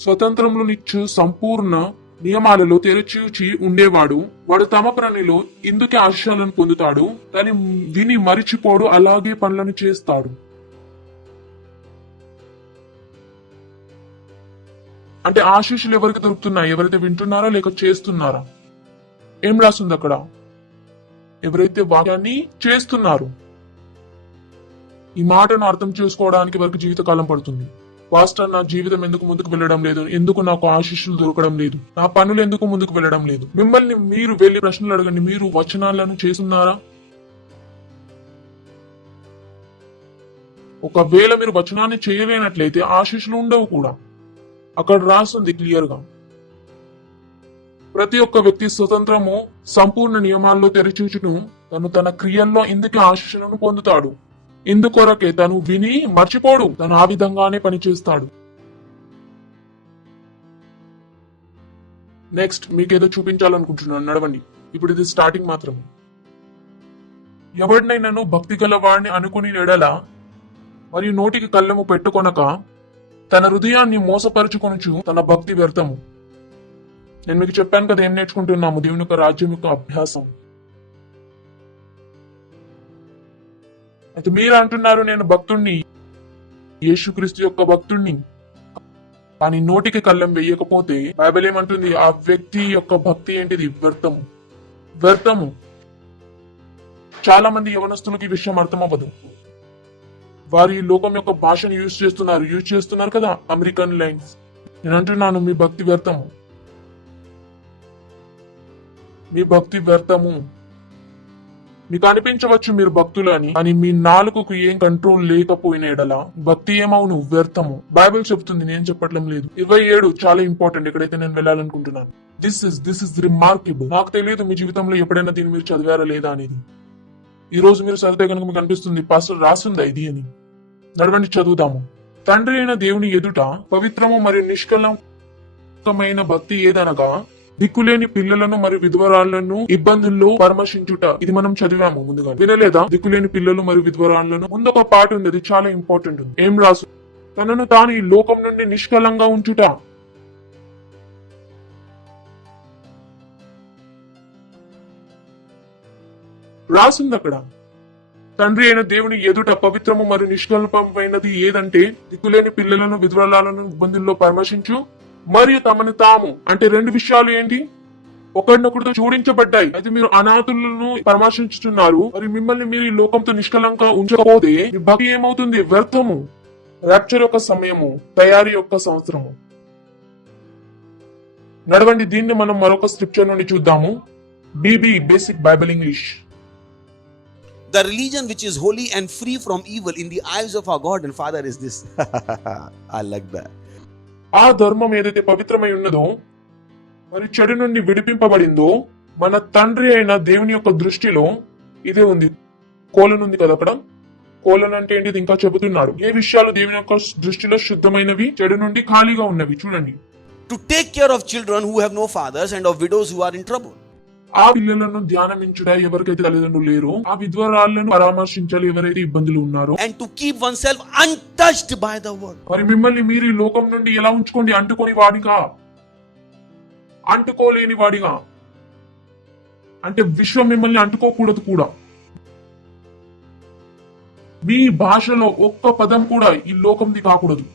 స్వతంత్రములనిచ్చు సంపూర్ణ నియమాలలో తెరచూచి ఉండేవాడు, వాడు తమ పనిలో ఇందుకే ఆశయాలను పొందుతాడు, దాన్ని విని మరిచిపోడు, అలాగే పనులను చేస్తాడు. అంటే ఆశీస్సులు ఎవరికి దొరుకుతున్నాయి? ఎవరైతే వింటున్నారా లేక చేస్తున్నారా? ఏం రాస్తుంది అక్కడ? ఎవరైతే వాక్యాన్ని చేస్తున్నారు. ఈ మాటను అర్థం చేసుకోవడానికి వరకు జీవితకాలం పడుతుంది. పాస్టర్, నా జీవితం ఎందుకు ముందుకు వెళ్ళడం లేదు? ఎందుకు నాకు ఆశీస్సులు దొరకడం లేదు? నా పనులు ఎందుకు ముందుకు వెళ్ళడం లేదు? మిమ్మల్ని మీరు వెళ్లి ప్రశ్నలు అడగండి. మీరు వచనాలను చేస్తున్నారా? ఒకవేళ మీరు వచనాన్ని చేయలేనట్లయితే ఆశీస్సులు ఉండవు కూడా. అక్కడ రాస్తుంది క్లియర్ గా, ప్రతి ఒక్క వ్యక్తి స్వతంత్రము సంపూర్ణ నియమాల్లో తెరచూచును తను తన క్రియల్లో ఇందుకే ఆశీస్సులను పొందుతాడు. ఇందుకొరకే తను విని మర్చిపోడు, తను ఆ విధంగానే పనిచేస్తాడు. నెక్స్ట్, మీకేదో చూపించాలనుకుంటున్నాను, నడవండి. ఇప్పుడు ఇది స్టార్టింగ్ మాత్రమే. ఎవరినైనాను భక్తి గల వాడిని అనుకుని ఎడల మరియు నోటికి కళ్ళెము పెట్టుకొనక తన హృదయాన్ని మోసపరుచుకొనుచు తన భక్తి వ్యర్థము. నేను మీకు చెప్పాను కదా ఏం నేర్చుకుంటున్నాము? దేవుని యొక్క రాజ్యం యొక్క అభ్యాసం. అయితే మీరు అంటున్నారు నేను భక్తుణ్ణి, యేసుక్రీస్తు యొక్క భక్తుణ్ణి, కానీ నోటికి కళ్ళెం వేయకపోతే బైబిల్ ఏమంటుంది? ఆ వ్యక్తి యొక్క భక్తి ఏంటిది? వ్యర్థము. వ్యర్థము. చాలా మంది యవనస్తులకి ఈ విషయం అర్థం అవ్వదు. వారు ఈ లోకం యొక్క భాషను యూజ్ చేస్తున్నారు కదా, అమెరికన్ లైన్స్. నేను అంటున్నాను, మీ భక్తి వ్యర్థము. మీ భక్తి వ్యర్థము. మీకు అనిపించవచ్చు మీరు భక్తులు అని, కానీ మీ నాలుకకు ఏం కంట్రోల్ లేకపోయిన ఎడల భక్తి ఏమవును? వ్యర్థము. బైబిల్ చెప్తుంది, నేను చెప్పట్లం లేదు. 27 చాలా ఇంపార్టెంట్. ఎక్కడైతే నేను వెళ్ళాలనుకుంటున్నాను. This is remarkable. నాకు తెలియదు మీ జీవితంలో ఎప్పుడైనా దీన్ని మీరు చదివారా లేదా అనేది. ఈ రోజు మీరు చదివితే కనుక మీకు అనిపిస్తుంది పాస్టర్ రాస్తుందా ఇది అని. నడవండి చదువుదాము. తండ్రి అయిన దేవుని ఎదుట పవిత్రము మరియు నిష్కలంకమైన భక్తి ఏదనగా దిక్కులేని పిల్లలను మరియు విధవరాళ్లను ఇబ్బందుల్లో పరామర్శించుట. ఇది మనం చదివాము ముందుగా, వినలేదా? దిక్కులేని పిల్లలు మరియు విధవరాళ్లను. ముందు ఒక పాట ఉంది, అది చాలా ఇంపార్టెంట్ ఉంది. ఏం రాసు? తనను తాను ఈ లోకం నుండి నిష్కలంగా ఉంచుట. రాసింది అక్కడ. తండ్రి అయిన దేవుని ఎదుట పవిత్రము మరియు నిష్కల్పమైనది ఏదంటే దిక్కులేని పిల్లలను విధవరాళ్లను ఇబ్బందుల్లో పరామర్శించు మరియు తమను తాము. అంటే రెండు విషయాలు ఏంటి? ఒకరినొకరితో జోడించబడ్డాయి. అయితే మీరు అనాథులను పరామర్శించుతున్నారు, మరి మిమ్మల్ని మీరు ఈ లోకంతో నిష్కలంగా ఉంచకపోతే మీ భక్తి ఏమవుతుంది? వ్యర్థము. రాప్చర్ యొక్క సమయము, తయారీ యొక్క సంవత్సరము. నడవండి, దీన్ని మనం మరొక స్క్రిప్చర్ నుండి చూద్దాము. BB basic bible English. The religion which is holy and free from evil in the eyes of our God and Father is this. I like that. ఆ ధర్మం ఏదైతే పవిత్రమై ఉన్నదో మరి చెడు నుండి విడిపింపబడిందో మన తండ్రి అయిన దేవుని యొక్క దృష్టిలో ఇదే ఉంది. కోలనుంది కదా అక్కడ. కోలన్ అంటే ఏంటిది ఇంకా చెబుతున్నాడు. ఏ విషయాలు దేవుని యొక్క దృష్టిలో శుద్ధమైనవి, చెడు నుండి ఖాళీగా ఉన్నవి. చూడండి, To take care of children who have no fathers and of widows who are in trouble. ఆ పిల్లలను ధ్యానమించుట ఎవరికైతే తల్లిదండ్రులు లేరో, ఆ విధవరాళ్లను పరామర్శించాలి ఎవరైతే ఇబ్బందులు ఉన్నారో. And to keep oneself untouched by the world. మరి మిమ్మల్ని మీరు ఈ లోకం నుండి ఎలా ఉంచుకోండి? అంటుకోని వాడిగా, అంటుకోలేని వాడిగా. అంటే విశ్వం మిమ్మల్ని అంటుకోకూడదు కూడా. మీ భాషలో ఒక్క పదం కూడా ఈ లోకంది కాకూడదు.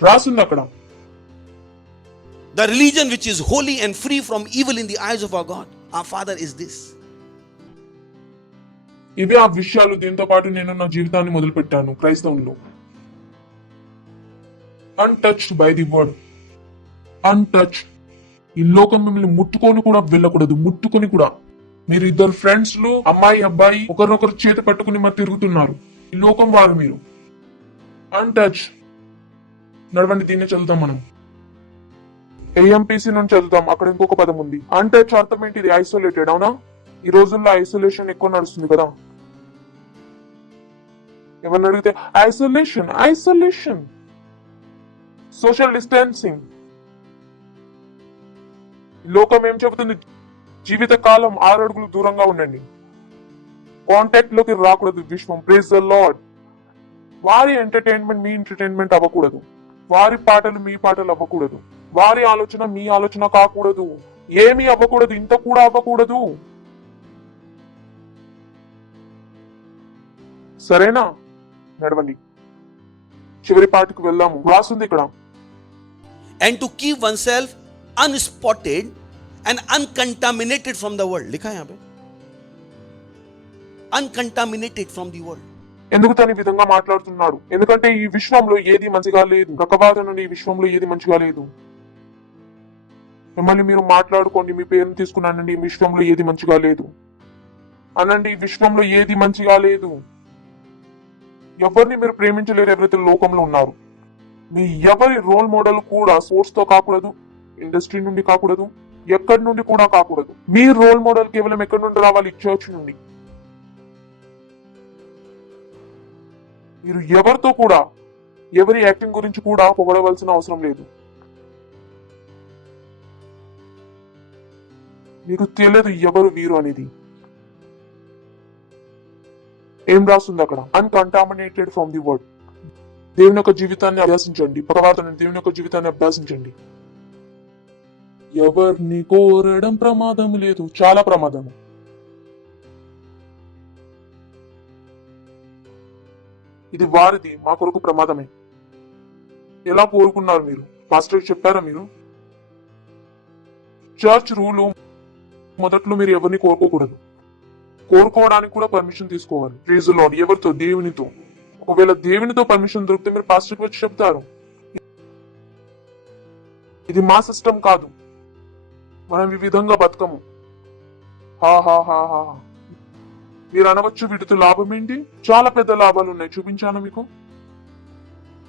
రాసింది అక్కడ, The religion which is holy and free from evil in the eyes of our God, our Father, is this. ఇవే ఆ విషయాలు. దీంతో పాటు నేను నా జీవితాన్ని మొదలు పెట్టాను క్రైస్తవంలో. Untouched by the word. Untouched. ఈ లోకం మిమ్మల్ని ముట్టుకొని కూడా వెళ్ళకూడదు. ముట్టుకొని కూడా. మీరు ఇద్దరు ఫ్రెండ్స్ లో అమ్మాయి అబ్బాయి ఒకరినొకరు చేతి పట్టుకుని మరి తిరుగుతున్నారు. ఈ లోకం వారు మీరు. అన్టచ్. నడవండి, దీన్నే చదువుతాం మనం. ఏఎంపీసీ నుంచి చదువుతాం. అక్కడ ఇంకొక పదం ఉంది. అన్టచ్ అర్థం ఏంటి? ఇది ఐసోలేటెడ్. అవునా? ఈ రోజుల్లో ఐసోలేషన్ ఎక్కువ నడుస్తుంది కదా. ఎవరిని అడిగితే ఐసోలేషన్, ఐసోలేషన్, సోషల్ డిస్టెన్సింగ్. లోకం ఏం చెబుతుంది? జీవిత కాలం 6 అడుగులు దూరంగా ఉండండి. కాంటాక్ట్ లోకి రాకూడదు విశ్వం. Praise the lord. వారి ఎంటర్టైన్మెంట్ మీ ఎంటర్టైన్మెంట్ అవ్వకూడదు. వారి పాటలు మీ పాటలు అవ్వకూడదు. వారి ఆలోచన మీ ఆలోచన కాకూడదు. ఏమీ అవ్వకూడదు. ఇంత కూడా అవ్వకూడదు. సరేనా? నడవండి, చివరి పాటకు వెళ్దాము. రాస్తుంది ఇక్కడ. And to keep oneself unspotted and uncontaminated from the world. लिखा है यहाँ पे, uncontaminated from the world. ఎందుకు తను ఈ విధంగా మాట్లాడుతున్నాడు? ఎందుకంటే ఈ విశ్వంలో ఏది మంచిగా లేదు. ప్రకవాద నుండి ఈ విశ్వంలో ఏది మంచిగా లేదు. మిమ్మల్ని మీరు మాట్లాడుకోండి. మీ పేరును తీసుకున్నానండి. ఈ విశ్వంలో ఏది మంచిగా లేదు అనండి. ఈ విశ్వంలో ఏది మంచిగా లేదు. ఎవరిని మీరు ప్రేమించలేరు ఎవరైతే లోకంలో ఉన్నారు. మీ ఎవరి రోల్ మోడల్ కూడా స్పోర్ట్స్ తో కాకూడదు, ఇండస్ట్రీ నుండి కాకూడదు, ఎక్కడి నుండి కూడా కాకూడదు. మీ రోల్ మోడల్ కేవలం ఎక్కడి నుండి రావాలి? చర్చ్ నుండి. మీరు ఎవరితో కూడా, ఎవరి యాక్టింగ్ గురించి కూడా పొగడవలసిన అవసరం లేదు. మీకు తెలియదు ఎవరు వీరు అనేది. ఏం రాస్తుంది అక్కడ? Uncontaminated from the word. దేవుని యొక్క జీవితాన్ని అభ్యాసించండి. పగవార్తను దేవుని యొక్క జీవితాన్ని అభ్యాసించండి. ఎవరిని కోరడం ప్రమాదం లేదు, చాలా ప్రమాదము. ఇది వారిది, మా కొరకు ప్రమాదమే. ఎలా కోరుకున్నారు మీరు? పాస్టర్ చెప్పారా మీరు? చర్చ్ రూల్ మొదట్లో మీరు ఎవరిని కోరుకోకూడదు. కోరుకోవడానికి కూడా పర్మిషన్ తీసుకోవాలి. Praise the lord. ఎవరితో? దేవునితో. ఒకవేళ దేవునితో పర్మిషన్ దొరికితే మీరు పాస్టర్కి వచ్చి చెప్తారు. ఇది మా సిస్టమ్ కాదు, మనం ఈ విధంగా బతకము. మీరు అనవచ్చు, వీటితో లాభం ఏంటి? చాలా పెద్ద లాభాలు ఉన్నాయి. చూపించాను మీకు.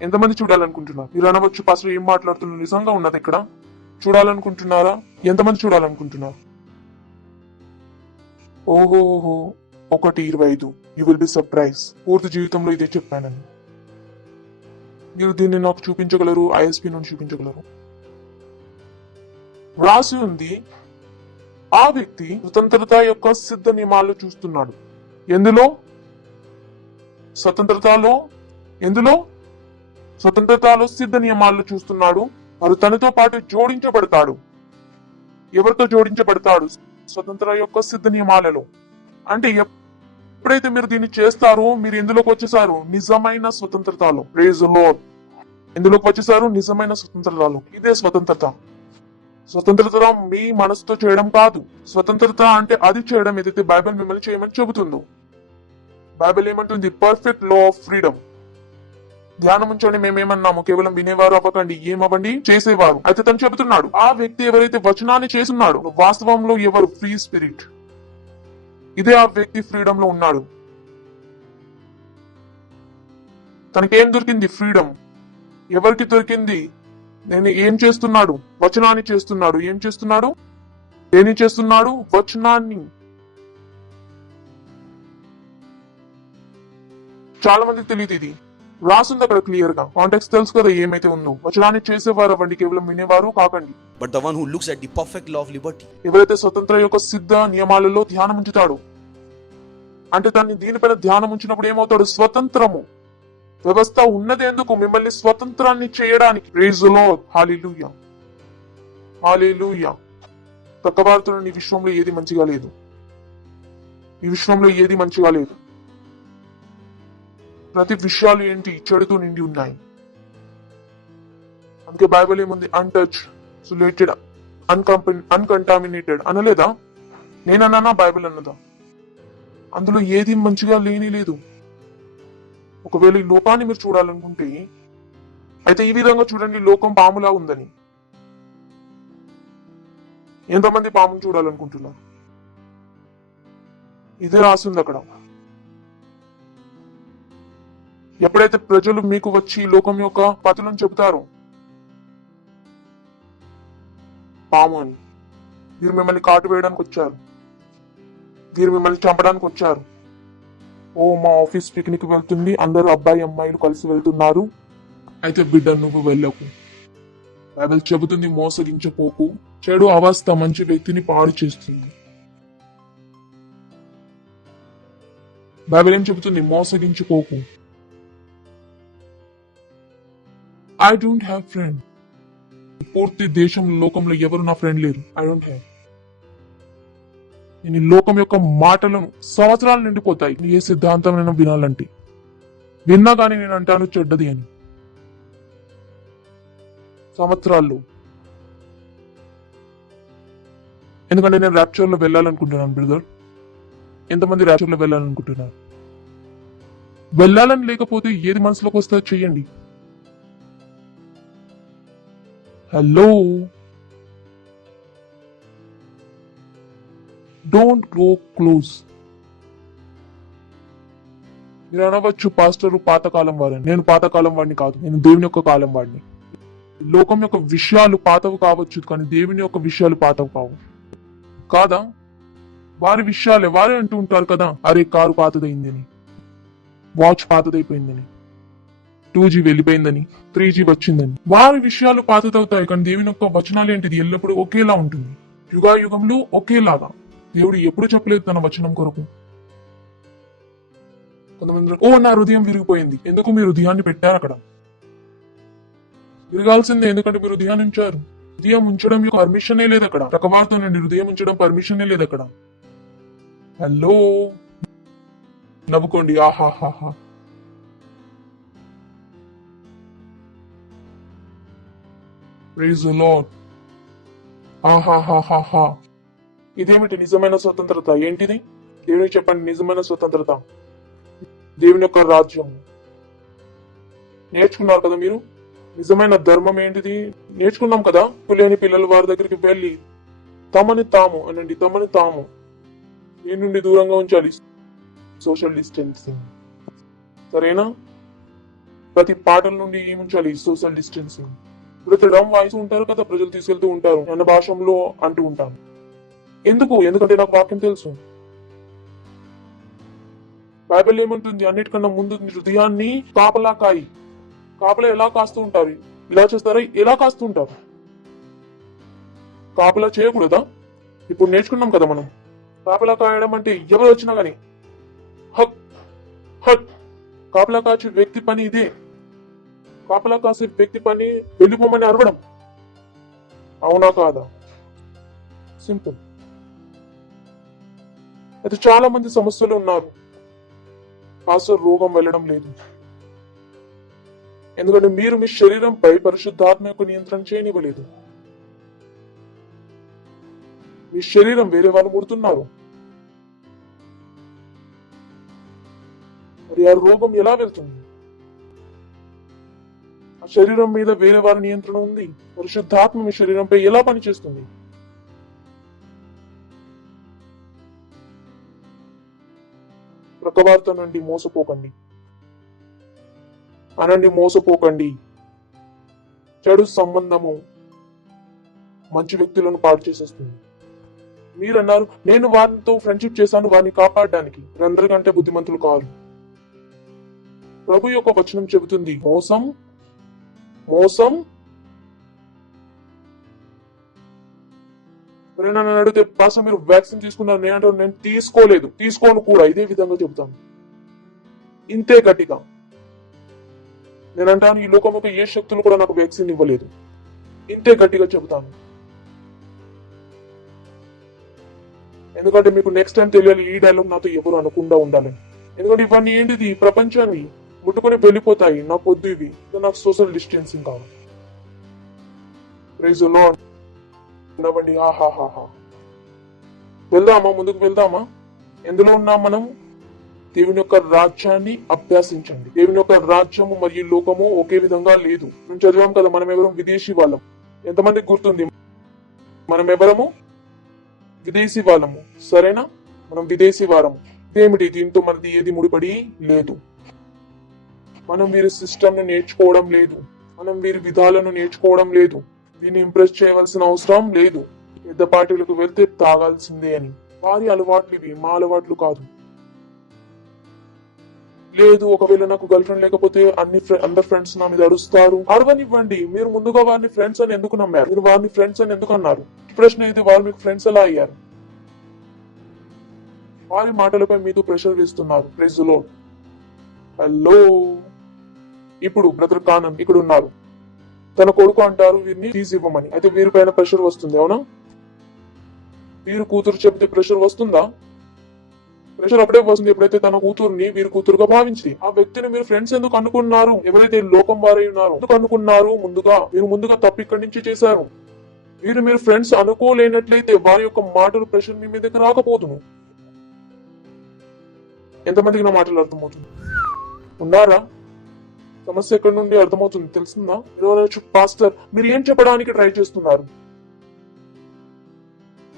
ఎంతమంది చూడాలనుకుంటున్నారు? మీరు అనవచ్చు, పాస్టర్ ఏం మాట్లాడుతున్నారు? నిజంగా ఉన్నది ఇక్కడ. చూడాలనుకుంటున్నారా? ఎంతమంది చూడాలనుకుంటున్నారు? ఓహోహో, 1:25. You will be surprise. పూర్తి జీవితంలో ఇదే చెప్పానని. మీరు దీన్ని నాకు చూపించగలరు, ఐఎస్పీ నుండి చూపించగలరు. రాసి ఉంది, ఆ వ్యక్తి స్వతంత్రత యొక్క సిద్ధ నియమాలు చూస్తున్నాడు. ఎందులో? స్వతంత్రతలో. ఎందులో? స్వతంత్రతలో సిద్ధ నియమాలను చూస్తున్నాడు. వారు తనతో పాటు జోడించబడతాడు. ఎవరితో జోడించబడతాడు? స్వతంత్ర యొక్క సిద్ధ నియమాలలో. అంటే ఎప్పుడైతే మీరు దీన్ని చేస్తారో మీరు ఎందులోకి వచ్చేసారు? నిజమైన స్వతంత్రతలో. Praise the Lord. ఎందులోకి వచ్చేసారు? నిజమైన స్వతంత్రతలో. ఇదే స్వతంత్రత. స్వతంత్రత మీ మనసుతో చేయడం కాదు. స్వతంత్రత అంటే అది చేయడం ఏదైతే బైబిల్ మిమ్మల్ని చేయమని చెబుతుందో. బైబిల్ ఏమంటుంది? Perfect law of freedom. ధ్యానం ఉంచండి. మేమేమన్నాము? కేవలం వినేవారు అవ్వకండి, ఏమవ్వండి? చేసేవారు. అయితే తను చెబుతున్నాడు, ఆ వ్యక్తి ఎవరైతే వచనాన్ని చేస్తున్నాడు వాస్తవంలో ఎవరు? Free spirit. ఇదే ఆ వ్యక్తి ఫ్రీడమ్ లో ఉన్నాడు. తనకేం దొరికింది? ఫ్రీడమ్. ఎవరికి దొరికింది? నేను ఏం చేస్తున్నాడు? వచనాన్ని చేస్తున్నాడు. ఏం చేస్తున్నాడు? దేని చేస్తున్నాడు? వచనాన్ని. చాలా మందికి తెలియదు ఇది. రాసుంది అక్కడ క్లియర్ గా. కాంటెక్స్ట్ తెలుసు కదా ఏమైతే ఉందో. వచనాన్ని చేసేవారు అవ్వండి, కేవలం వినేవారు కాకండి. but the one who looks at the perfect law of liberty. ఎవరైతే స్వతంత్ర యొక్క సిద్ధ నియమాలలో ధ్యానం ఉంచుతాడో, అంటే తను దీనిపైన ధ్యానం ఉంచినప్పుడు ఏమవుతాడు? స్వతంత్రము. వ్యవస్థ ఉన్నది ఎందుకు? మిమ్మల్ని స్వతంత్రాన్ని చేయడానికి. Praise the lord. హల్లెలూయా, హల్లెలూయా. ప్రక్కవార్తలు ఈ విశ్వంలో ఏది మంచిగా లేదు. ఈ విశ్వంలో ఏది మంచిగా లేదు. ప్రతి విషయాలు ఏంటి? చెడుతో నిండి ఉన్నాయి. అందుకే బైబిల్ ఏముంది? అన్టచ్, సులేటెడ్, అన్కంటామినేటెడ్ అనలేదా? నేనన్నా బైబిల్ అన్నదా? అందులో ఏది మంచిగా లేని లేదు. ఒకవేళ ఈ లోకాన్ని మీరు చూడాలనుకుంటే అయితే ఈ విధంగా చూడండి, లోకం పాములా ఉందని. ఎంతమంది పామును చూడాలనుకుంటున్నారు? ఇదే రాసింది అక్కడ. ఎప్పుడైతే ప్రజలు మీకు వచ్చి లోకం యొక్క పతులను చెబుతారో పాము అని, వీరు మిమ్మల్ని కాటు వేయడానికి వచ్చారు, వీరు మిమ్మల్ని చంపడానికి వచ్చారు. ఓ మా ఆఫీస్ పిక్నిక్ వెళ్తుంది, అందరూ అబ్బాయి అమ్మాయిలు కలిసి వెళ్తున్నారు, అయితే బిడ్డ నువ్వు వెళ్ళకు. బైబిల్ చెబుతుంది మోసగించపోకు, చెడు అవస్థ మంచి వ్యక్తిని పాడు చేస్తుంది. బైబిల్ ఏం చెబుతుంది? మోసగించుకోకు. I don't have friend. పూర్తి దేశం లోకంలో ఎవరు నా ఫ్రెండ్ లేరు. I don't have. నేను లోకం యొక్క మాటలను సంవత్సరాలు నిండిపోతాయి ఏ సిద్ధాంతం నేను వినాలంటే. విన్నా కానీ నేను అంటాను చెడ్డది అని. సంవత్సరాల్లో. ఎందుకంటే నేను ర్యాప్చర్ లో వెళ్ళాలనుకుంటున్నాను బ్రదర్. ఎంతమంది ర్యాప్చర్ లో వెళ్ళాలనుకుంటున్నారు? వెళ్ళాలని లేకపోతే ఏది మనసులోకి వస్తుందో చెయ్యండి. Hello, don't go close. మీరు అనవచ్చు పాస్టరు పాతకాలం వారని. నేను పాతకాలం వాడిని కాదు, నేను దేవుని యొక్క కాలం వాడిని. లోకం యొక్క విషయాలు పాతవు కావచ్చు, కానీ దేవుని యొక్క విషయాలు పాతవు కావు కాదా? వారి విషయాలే వారే అంటూ ఉంటారు కదా, అరే కారు పాతదైందని, వాచ్ పాతదైపోయిందని, 2G వెళ్ళిపోయిందని, 3G వచ్చిందని. వారి విషయాలు పాతదవుతాయి, కానీ దేవుని యొక్క వచనాలు ఏంటిది? ఎల్లప్పుడూ ఒకేలా ఉంటుంది. యుగాయుగంలో ఒకేలాగా. దేవుడు ఎప్పుడు చెప్పలేదు తన వచనం కొరకు. కొంతమంది ఓ నా హృదయం విరిగిపోయింది. ఎందుకు? మీరు హృదయాన్ని పెట్టారు అక్కడ. విరగాల్సిందే, ఎందుకంటే మీరు హృదయాన్ని ఉంచారు. హృదయం ఉంచడం యొక్క పర్మిషనే లేదు అక్కడ. ప్రకవార్తనండి, హృదయం ఉంచడం పర్మిషనే లేదు అక్కడ. హలో, నవ్వుకోండి. ఆహాహాహా. Praise the Lord. ఆహాహాహాహా. ఇదేమిటి నిజమైన స్వతంత్రత? ఏంటిది? దేవునికి చెప్పండి. నిజమైన స్వతంత్రత దేవుని యొక్క రాజ్యం. నేర్చుకున్నారు కదా మీరు. నిజమైన ధర్మం ఏంటిది? నేర్చుకున్నాం కదా. లేని పిల్లలు వారి దగ్గరికి వెళ్ళి తమని తాము అనండి, తమని తాము దీని నుండి దూరంగా ఉంచాలి. Social distancing. సరేనా? ప్రతి పాటల నుండి ఏముంచాలి? Social distancing. ఇప్పుడు డమ్ వాయిస్ ఉంటారు కదా, ప్రజలు తీసుకెళ్తూ ఉంటారు, అన్న భాషలో అంటూ ఉంటాను. ఎందుకు? ఎందుకంటే నాకు వాక్యం తెలుసు. బైబిల్ ఏమంటుంది? అన్నిటికన్నా ముందు హృదయాన్ని కాపలా కాయి. కాపలా ఎలా కాస్తూ ఉంటారు? ఇలా చేస్తారా? ఎలా కాస్తూ ఉంటారు? కాపలా చేయకూడదా? ఇప్పుడు నేర్చుకున్నాం కదా మనం. కాపలా కాయడం అంటే ఎవరు వచ్చినా గానీ హక్ హక్. కాపలా కాచే వ్యక్తి పని ఇదే. కాపలా కాసే వ్యక్తి పని వెళ్ళిపోమని అరవడం. అవునా కాదా? సింపుల్. అయితే చాలా మంది సమస్యలు ఉన్నారు. పాస్టర్ రోగం వెళ్ళడం లేదు. ఎందుకంటే మీరు మీ శరీరంపై పరిశుద్ధాత్మ యొక్క నియంత్రణ చేయనివ్వలేదు. మీ శరీరం వేరే వాళ్ళు ముడుతున్నారు. మరి ఆ రోగం ఎలా వెళ్తుంది? ఆ శరీరం మీద వేరే వారి నియంత్రణ ఉంది. పరిశుద్ధాత్మ మీ శరీరంపై ఎలా పనిచేస్తుంది? ప్రకవార్త నుండి మోసపోకండి అనండి, మోసపోకండి. చెడు సంబంధము మంచి వ్యక్తులను పాడు చేసేస్తుంది. మీరు అన్నారు నేను వారితో ఫ్రెండ్షిప్ చేశాను వారిని కాపాడడానికి. అందరికంటే బుద్ధిమంతులు కాదు. ప్రభు యొక్క వచనం చెబుతుంది, మోసం మోసం. ఎవరైనా నన్ను అడిగితే పాస్టర్ మీరు వ్యాక్సిన్ తీసుకున్నారు, నేను తీసుకోలేదు, తీసుకోను కూడా, ఇదే విధంగా చెబుతాను, ఇంతే గట్టిగా. నేనంటాను, ఈ లోకంలో ఏ శక్తులు కూడా నాకు వ్యాక్సిన్ ఇవ్వలేదు, ఇంతే గట్టిగా చెబుతాను. ఎందుకంటే మీకు నెక్స్ట్ టైం తెలియాలి ఈ డైలాగ్ నాతో ఎవరు అనకుండా ఉండాలి. ఎందుకంటే ఇవన్నీ ఏంటిది, ప్రపంచాన్ని ముట్టుకొని వెళ్ళిపోతాయి. నాకు వద్దు ఇవి, నాకు సోషల్ డిస్టెన్సింగ్ కావాలి. Praise the lord. నవ్వండి, ఆహాహాహా. వెళ్దామా, ముందుకు వెళ్దామా? ఎందులో ఉన్నాం మనం? దేవుని యొక్క రాజ్యాన్ని అభ్యాసించండి. దేవుని యొక్క రాజ్యము మరియు లోకము ఒకే విధంగా లేదు. మేము చదివాం కదా, మనం ఎవరం విదేశీ వాళ్ళం. ఎంతమందికి గుర్తుంది? మనం ఎవరము విదేశీ వాళ్ళము, సరేనా? మనం విదేశీ వారము. ఇదేమిటి, దీంతో మనది ఏది ముడిపడి లేదు. మనం వీరి సిస్టమ్ ను నేర్చుకోవడం లేదు, మనం వీరి విధాలను నేర్చుకోవడం లేదు. దీన్ని ఇంప్రెస్ చేయవలసిన అవసరం లేదు. పెద్ద పార్టీలకు వెళ్తే తాగాల్సిందే అని. వారి అలవాట్లు ఇవి, మా అలవాట్లు కాదు. లేదు, ఒకవేళ నాకు గర్ల్ ఫ్రెండ్ లేకపోతే అందరు ఫ్రెండ్స్ నా మీద అరుస్తారు. అడవనివ్వండి. మీరు ముందుగా వారిని ఫ్రెండ్స్ అని ఎందుకు నమ్మారు? మీరు వారిని ఫ్రెండ్స్ అని ఎందుకు అన్నారు? ప్రశ్న ఇది, వారు మీకు ఫ్రెండ్స్ ఎలా అయ్యారు? వారి మాటలపై మీతో ప్రెషర్ వేస్తున్నారు. Praise the lord. హలో. ఇప్పుడు బ్రదర్ కానన్ ఇక్కడ ఉన్నారు. తన కొడుకు అంటారు వీరిని ఫీజు ఇవ్వమని. అయితే వీరిపైన ప్రెషర్ వస్తుంది, అవునా? వీరు కూతురు చెబితే ప్రెషర్ వస్తుందా? ప్రెషర్ అప్పుడే వస్తుంది ఎప్పుడైతే తన కూతురుని వీరి కూతురుగా భావించి. ఆ వ్యక్తిని మీరు ఫ్రెండ్స్ ఎందుకు అనుకున్నారు? ఎవరైతే లోకం వారై ఉన్నారో ఎందుకు అనుకున్నారు? మీరు ముందుగా తప్పు ఇక్కడి నుంచి చేశారు. మీరు ఫ్రెండ్స్ అనుకోలేనట్లయితే వారి యొక్క మాటలు ప్రెషర్ మీ మీదకి రాకపోదును. ఎంతమందికి నా మాటలు అర్థమవుతుంది? ఉన్నారా? సమస్య ఎక్కడి నుండి అర్థమవుతుంది తెలుస్తుందా? పాస్టర్ మీరు ఏం చెప్పడానికి ట్రై చేస్తున్నారు?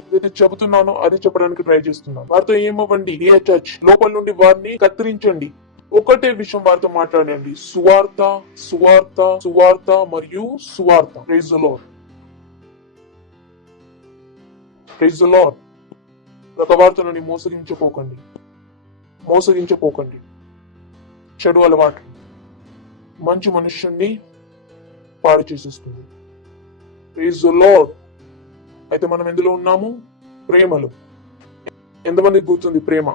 ఏదైతే చెబుతున్నానో అది చెప్పడానికి ట్రై చేస్తున్నాను. వారితో ఏమవ్వండి, ఏ చర్చ్ లోపల నుండి వారిని కత్తిరించండి. ఒకటే విషయం వారితో మాట్లాడండి, సువార్త సువార్త సువార్త మరియు సువార్త. Praise the Lord. Praise the Lord. ప్రకవార్తలని మోసగించపోకండి. చెడు అలవాటు మంచి మనుష్యుణ్ణి పాడు చేసేస్తుంది. Praise the lord. అయితే మనం ఎందులో ఉన్నాము? ప్రేమలో. ఎంతమందికి గుర్తుంది ప్రేమ?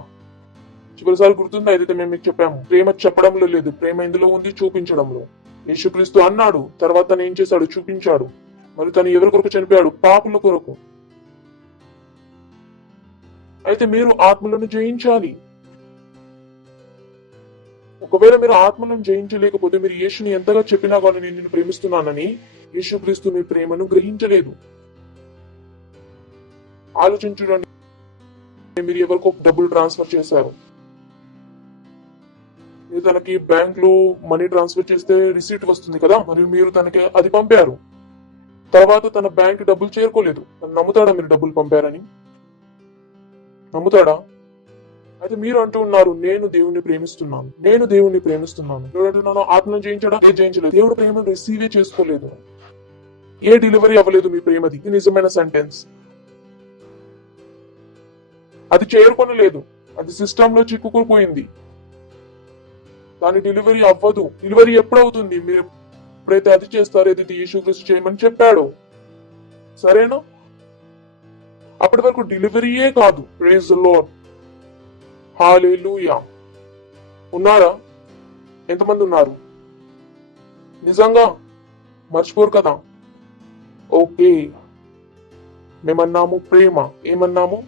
చివరిసారి గుర్తుందా? ఏదైతే మేము మీకు చెప్పాము, ప్రేమ చెప్పడంలో లేదు, ప్రేమ ఎందులో ఉంది? చూపించడంలో. యేసుక్రీస్తు అన్నాడు, తర్వాత తను ఏం చేశాడు? చూపించాడు. మరి తను ఎవరి కొరకు చనిపోయాడు? పాపుల కొరకు. అయితే మీరు ఆత్మలను జయించాలి. ఒకవేళ మీరు ఆత్మలను జయించలేకపోతే మీరు యేసుని ఎంతగా చెప్పినా కానీ నేను నిన్ను ప్రేమిస్తున్నానని, యేసుక్రీస్తు మీ ప్రేమను గ్రహించలేదు. ఆలోచించండి. మీరు ఎవరికో డబ్బులు ట్రాన్స్ఫర్ చేశారు, మీరు తనకి బ్యాంక్ లో మనీ ట్రాన్స్ఫర్ చేస్తే రిసీట్ వస్తుంది కదా, మరియు మీరు తనకి అది పంపారు. తర్వాత తన బ్యాంక్ డబ్బులు చేరుకోలేదు. తను నమ్ముతాడా మీరు డబ్బులు పంపారని? నమ్ముతాడా? అయితే మీరు అంటూ ఉన్నారు, నేను దేవుణ్ణి ప్రేమిస్తున్నాను. ఎవరు అంటున్నాను? ఆత్మను జయించడా? జయించలేదు. దేవుడు ప్రేమను రిసీవే చేసుకోలేదు. ఏ డెలివరీ అవ్వలేదు మీ ప్రేమది. ఇది నిజమైన సెంటెన్స్. అది చేరుకొనలేదు, అది సిస్టమ్ లో చిక్కుకుపోయింది. దాని డెలివరీ అవ్వదు. డెలివరీ ఎప్పుడవుతుంది? మీరు ఎప్పుడైతే అది చేస్తారో, ఏదైతే యేసుక్రీస్తు చేయమని చెప్పాడో, సరేనా? అప్పటి వరకు డెలివరీయే కాదు. Praise the lord. హల్లెలూయా. ఉన్నారా? ఎంతమంది ఉన్నారు? నిజంగా మర్చిపోరు కదా? ఓకే. మేమన్నాము ప్రేమ. ఏమన్నాము?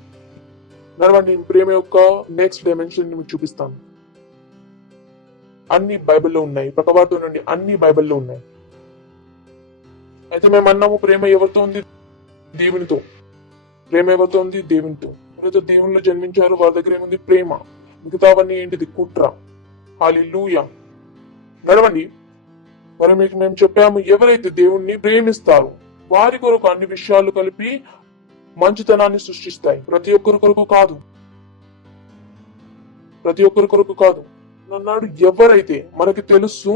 నడవండి, ప్రేమ యొక్క నెక్స్ట్ డైమెన్షన్ మీకు చూపిస్తాను. అన్ని బైబిల్లో ఉన్నాయి. ప్రకవార్త నుండి అన్ని బైబిల్లో ఉన్నాయి. అయితే మేము అన్నాము ప్రేమ ఎవరితో ఉంది? దేవునితో. ప్రేమ ఎవరితో ఉంది? దేవునితో. ఎవరైతే దేవునిలో జన్మించారో వారి దగ్గర ఏముంది? ప్రేమ. మిగతావన్నీ ఏంటిది? కుట్ర. హల్లెలూయా. నడవండి. మరి మీకు మేము చెప్పాము, ఎవరైతే దేవుణ్ణి ప్రేమిస్తారో వారి కొరకు అన్ని విషయాలు కలిపి మంచితనాన్ని సృష్టిస్తాయి. ప్రతి ఒక్కరి కొరకు కాదు. నన్నాడు ఎవరైతే మనకి తెలుసు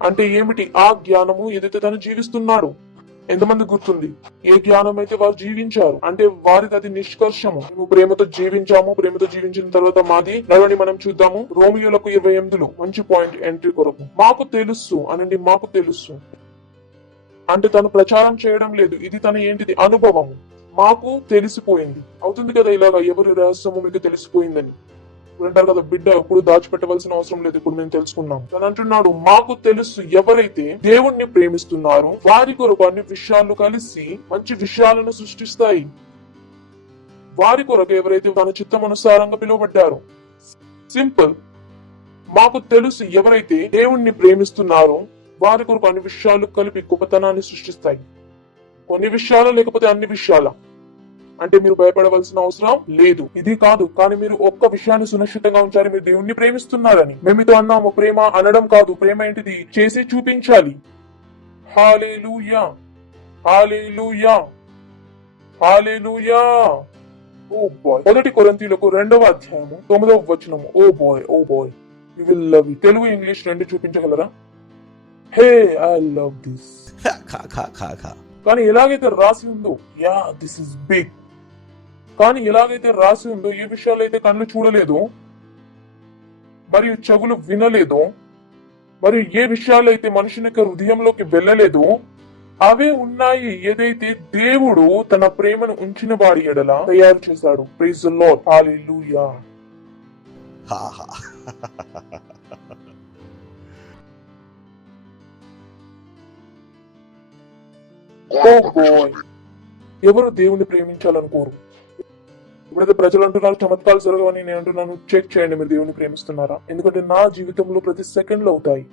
అంటే ఏమిటి? ఆ జ్ఞానము ఏదైతే తను జీవిస్తున్నాడు. ఎంతమంది గుర్తుంది? ఏ జ్ఞానం అయితే వారు జీవించారు అంటే వారిది అది నిష్కర్షము. మేము ప్రేమతో జీవించాము, ప్రేమతో జీవించిన తర్వాత మాది నడవని మనం చూద్దాము. రోమియోలకు 28 మంచి పాయింట్ ఎంట్రీ కొరకు. మాకు తెలుసు అనండి, మాకు తెలుసు అంటే తను ప్రచారం చేయడం లేదు, ఇది తన ఏంటిది అనుభవము. మాకు తెలిసిపోయింది. అవుతుంది కదా ఇలాగా, ఎవరి రహస్యము మీకు తెలిసిపోయిందని. ఇప్పుడు అంటారు కదా, బిడ్డ ఎప్పుడు దాచిపెట్టవలసిన అవసరం లేదు, ఇప్పుడు మేము తెలుసుకున్నాం. తను అంటున్నాడు, మాకు తెలుసు ఎవరైతే దేవుణ్ణి ప్రేమిస్తున్నారో వారి కొరకు అన్ని విషయాలు కలిసి మంచి విషయాలను సృష్టిస్తాయి. వారి కొరకు ఎవరైతే తన చిత్తం అనుసారంగా పిలువబడ్డారో. సింపుల్. మాకు తెలుసు ఎవరైతే దేవుణ్ణి ప్రేమిస్తున్నారో వారి కొరకు అన్ని విషయాలు కలిపి గొప్పతనాన్ని సృష్టిస్తాయి. కొన్ని విషయాలు లేకపోతే అన్ని విషయాల అంటే మీరు భయపడవలసిన అవసరం లేదు. ఇది కాదు, కానీ మీరు ఒక్క విషయాన్ని సునిశ్చితంగా ఉంచాలి, మీరు దేవుణ్ణి ప్రేమిస్తున్నారని. మేమితో అన్నాము, ప్రేమ అనడం కాదు, ప్రేమ ఏంటిది చేసి చూపించాలి. హల్లెలూయా, హల్లెలూయా, హల్లెలూయా. ఓ బాయ్. 1 కొరింథీయులకు 2వ అధ్యాయము 9వ వచనము. Oh boy, oh boy, you will love it. Telugu English రెండు చూపించగలరా? Hey, I love this. కానీ ఎలాగైతే రాసి ఉందో, యా దిస్ ఇస్ బిగ్. కానీ ఎలాగైతే రాసి ఉందో, ఏ విషయాలు అయితే కళ్ళు చూడలేదో మరియు చెవులు వినలేదో మరియు ఏ విషయాలు అయితే మనుషుని యొక్క హృదయంలోకి వెళ్ళలేదో అవే ఉన్నాయి ఏదైతే దేవుడు తన ప్రేమను ఉంచిన వాడి ఎడల తయారు చేశాడు. ప్రైజ్ ది లార్డ్, హల్లెలూయా. ఎవరు దేవుణ్ణి ప్రేమించాలనుకోరు. ఇప్పుడైతే ప్రజలు అంటున్నారు చమత్కారాలు జరగవని, నేను అంటున్నాను చెక్ చేయండి మీరు దేవుణ్ణి ప్రేమిస్తున్నారా. ఎందుకంటే నా జీవితంలో ప్రతి సెకండ్ లో అవుతాయి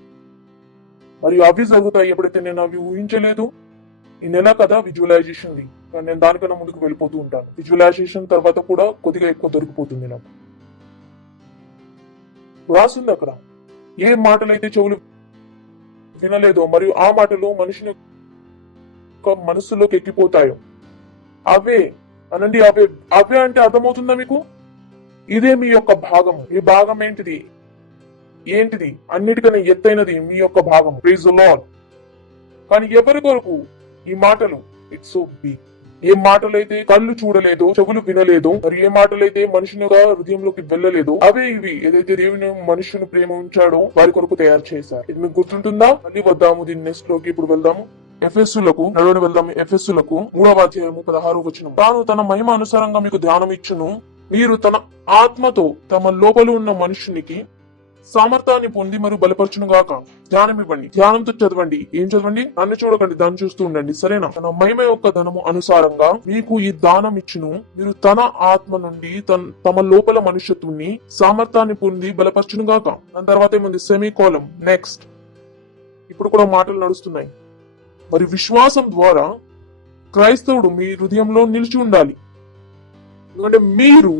మరియు అవి జరుగుతాయి ఎప్పుడైతే నేను అవి ఊహించలేదు. ఈ నెల కదా విజువలైజేషన్ ది, కానీ నేను దానికన్నా ముందుకు వెళ్ళిపోతూ ఉంటాను. విజువలైజేషన్ తర్వాత కూడా కొద్దిగా ఎక్కువ దొరికిపోతుంది నాకు. రాసింది అక్కడ ఏ మాటలైతే చెవులు వినలేదో మరియు ఆ మాటలు మనిషిని మనసులోకి ఎక్కిపోతాయో అవే అనండి. అవే అవే అంటే అర్థమవుతుందా మీకు? ఇదే మీ యొక్క భాగము. ఈ భాగం ఏంటిది? ఏంటిది? అన్నిటికన్నా ఎత్తైనది మీ యొక్క భాగం. Praise the Lord. కానీ ఎవరి కొరకు ఈ మాటలు? It's so big. ఏ మాటలైతే కళ్ళు చూడలేదో, చెవులు వినలేదో, మరి ఏ మాటలైతే మనుషుని హృదయంలోకి వెళ్ళలేదో అవే ఇవి ఏదైతే దేవుని మనుషుని ప్రేమ ఉంచాడో వారి కొరకు తయారు చేశారు. ఇది మీకు గుర్తుంటుందా? మళ్ళీ వద్దాము దీని నెక్స్ట్ లోకి. ఇప్పుడు వెళ్దాము ఎఫెస్సులకు. నడవని వెళ్దాము ఎఫెస్సులకు 3వ అధ్యాయము 16వ వచనం. తాను తన మహిమ అనుసారంగా మీకు ధ్యానం ఇచ్చును, మీరు తన ఆత్మతో తమ లోపల ఉన్న మనుషునికి సామర్థ్యాన్ని పొంది మరియు బలపరచును గాక. ధ్యానం ఇవ్వండి, ధ్యానంతో చదవండి. ఏం చదవండి? నన్ను చూడకండి, దాన్ని చూస్తూ ఉండండి, సరేనా? తన మహిమ యొక్క ధనము అనుసారంగా మీకు ఈ దానం ఇచ్చును, మీరు తన ఆత్మ నుండి తమ లోపల మనుష్యత్వాన్ని సామర్థ్యాన్ని పొంది బలపరచును గాక. దాని తర్వాత ఏముంది? సెమీకోలం. నెక్స్ట్. ఇప్పుడు కూడా మాటలు నడుస్తున్నాయి. మరి విశ్వాసం ద్వారా క్రైస్తవుడు మీ హృదయంలో నిలిచి ఉండాలి. ఎందుకంటే మీరు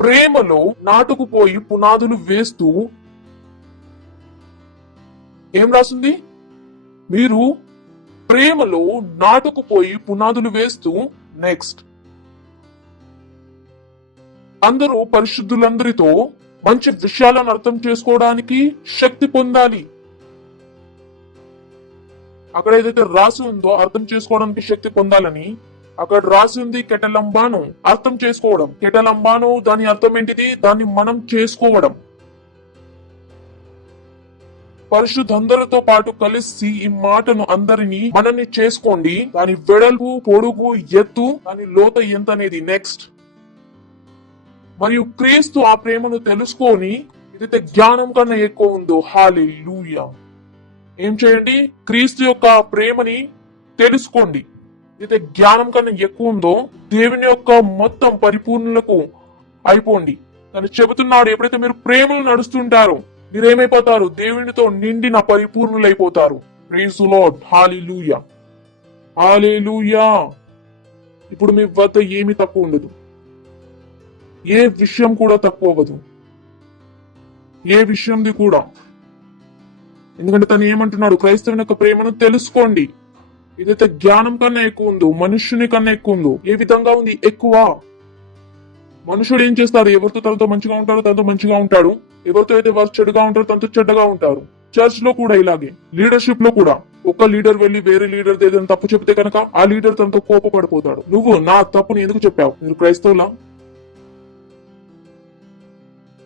ప్రేమలో నాటుకుపోయి పునాదులు వేస్తూ, ఏం రాసింది? మీరు ప్రేమలో నాటుకుపోయి పునాదులు వేస్తూ. నెక్స్ట్. అందరూ పరిశుద్ధులందరితో మంచి విషయాలను అర్థం చేసుకోవడానికి శక్తి పొందాలి. అక్కడ ఏదైతే రాసి ఉందో అర్థం చేసుకోవడానికి శక్తి పొందాలని, అక్కడ రాసి ఉంది కెటలంబాను, అర్థం చేసుకోవడం. కెటలంబాను దాని అర్థం ఏంటిది? దాన్ని మనం చేసుకోవడం. పరిశుద్ధందరితో పాటు కలిసి ఈ మాటను అందరినీ మనల్ని చేసుకోండి. దాని వెడల్పు, పొడుగు, ఎత్తు, దాని లోత ఎంత అనేది. నెక్స్ట్. మరియు క్రీస్తు ఆ ప్రేమను తెలుసుకొని ఏదైతే జ్ఞానం కన్నా ఎక్కువ ఉందో. హల్లెలూయా. ఏం చేయండి? క్రీస్తు యొక్క ప్రేమని తెలుసుకోండి. అయితే జ్ఞానం కన్నా ఎక్కువ ఉందో దేవుని యొక్క మొత్తం పరిపూర్ణులకు అయిపోండి. తను చెబుతున్నాడు, ఎప్పుడైతే మీరు ప్రేమలు నడుస్తుంటారో మీరేమైపోతారు? దేవునితో నిండిన పరిపూర్ణులైపోతారు. ప్రైజ్ ది లార్డ్, హల్లెలూయా, హల్లెలూయా. ఇప్పుడు మీ వద్ద ఏమి తక్కువ ఉండదు, ఏ విషయం కూడా తక్కువ అవ్వదు, ఏ విషయంది కూడా. ఎందుకంటే తను ఏమంటున్నాడు? క్రైస్తవుని యొక్క ప్రేమను తెలుసుకోండి. ఏదైతే జ్ఞానం కన్నా ఎక్కువ ఉందో, మనుష్యుని కన్నా ఎక్కువ ఉందో. ఏ విధంగా ఉంది? ఎక్కువ. మనుషుడు ఏం చేస్తాడు? ఎవరితో తనతో మంచిగా ఉంటాడో తనతో మంచిగా ఉంటాడు, ఎవరితో అయితే వారు చెడుగా ఉంటారో తనతో చెడ్డగా ఉంటారు. చర్చ్ లో కూడా ఇలాగే, లీడర్షిప్ లో కూడా ఒక లీడర్ వెళ్ళి వేరే లీడర్ ఏదైనా తప్పు చెప్తే కనుక ఆ లీడర్ తనతో కోపపడిపోతాడు. నువ్వు నా తప్పుని ఎందుకు చెప్పావు? మీరు క్రైస్తవులా?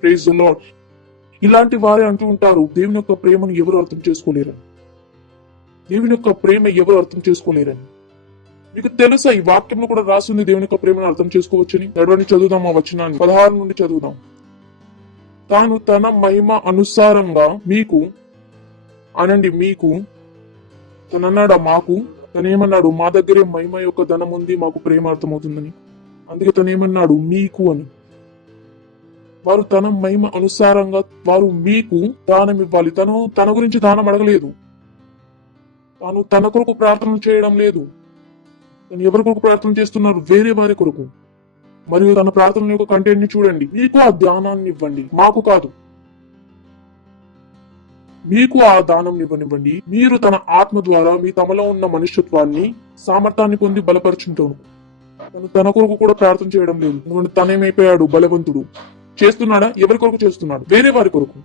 Praise the lord. ఇలాంటి వారే అంటూ ఉంటారు, దేవుని యొక్క ప్రేమను ఎవరు అర్థం చేసుకోలేరని. దేవుని యొక్క ప్రేమ ఎవరు అర్థం చేసుకోలేరని. మీకు తెలుసా ఈ వాక్యంలో కూడా రాసింది దేవుని యొక్క ప్రేమను అర్థం చేసుకోవచ్చని? చదవండి, చదువుదాం ఆ వచనాన్ని. 16 నుండి చదువుదాం. తాను తన మహిమ అనుసారంగా మీకు అనండి, మీకు తనన్నాడా మాకు, తనేమన్నాడు మా దగ్గరే మహిమ యొక్క ధనం ఉంది, మాకు ప్రేమ అర్థమవుతుందని. అందుకే తనేమన్నాడు మీకు అని. వారు తన మహిమ అనుసారంగా వారు మీకు దానం ఇవ్వాలి. తన గురించి దానం అడగలేదు. తాను తన కొరకు ప్రార్థన చేయడం లేదు. తను ఎవరి కొరకు ప్రార్థన చేస్తున్నారు? వేరే వారి కొరకు. మరియు తన ప్రార్థన యొక్క కంటెంట్ ని చూడండి. మీకు ఆ ధ్యానాన్ని ఇవ్వండి, మాకు కాదు. మీకు ఆ దానం ఇవ్వనివ్వండి. మీరు తన ఆత్మ ద్వారా మీ తమలో ఉన్న మనుష్యత్వాన్ని సామర్థ్యాన్ని పొంది బలపరుచుంటాడు. తన కొరకు కూడా ప్రార్థన చేయడం లేదు. ఎందుకంటే తనేమైపోయాడు? బలవంతుడు. చేస్తున్నాడా? ఎవరి కొరకు చేస్తున్నాడు? వేరే వారి కొరకు.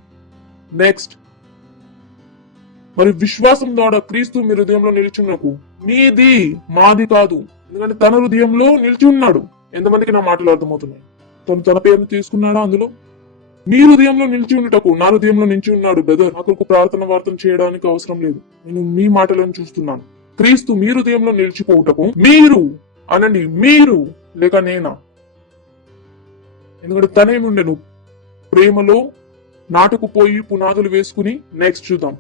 నెక్స్ట్, మరి విశ్వాసం ద్వారా క్రీస్తు మీ హృదయంలో నిలిచున్నకు నీది మాది కాదు. ఎందుకంటే తన హృదయంలో నిలిచి ఉన్నాడు. ఎంతమందికి నా మాటలు అర్థమవుతున్నాయి? తన పేరును తీసుకున్నాడా అందులో? మీ హృదయంలో నిలిచి ఉన్నటకు నా హృదయంలో నిలిచి ఉన్నాడు. బ్రదర్, నా కొరకు ప్రార్థన వార్తన చేయడానికి అవసరం లేదు. నేను మీ మాటలను చూస్తున్నాను. క్రీస్తు మీ హృదయంలో నిలిచిపోవుటకు మీరు అనండి, మీరు లేక నేనా? ఎందుకంటే తనేముండెను ప్రేమలో నాటుకుపోయి పునాదులు వేసుకుని. నెక్స్ట్ చూద్దాం.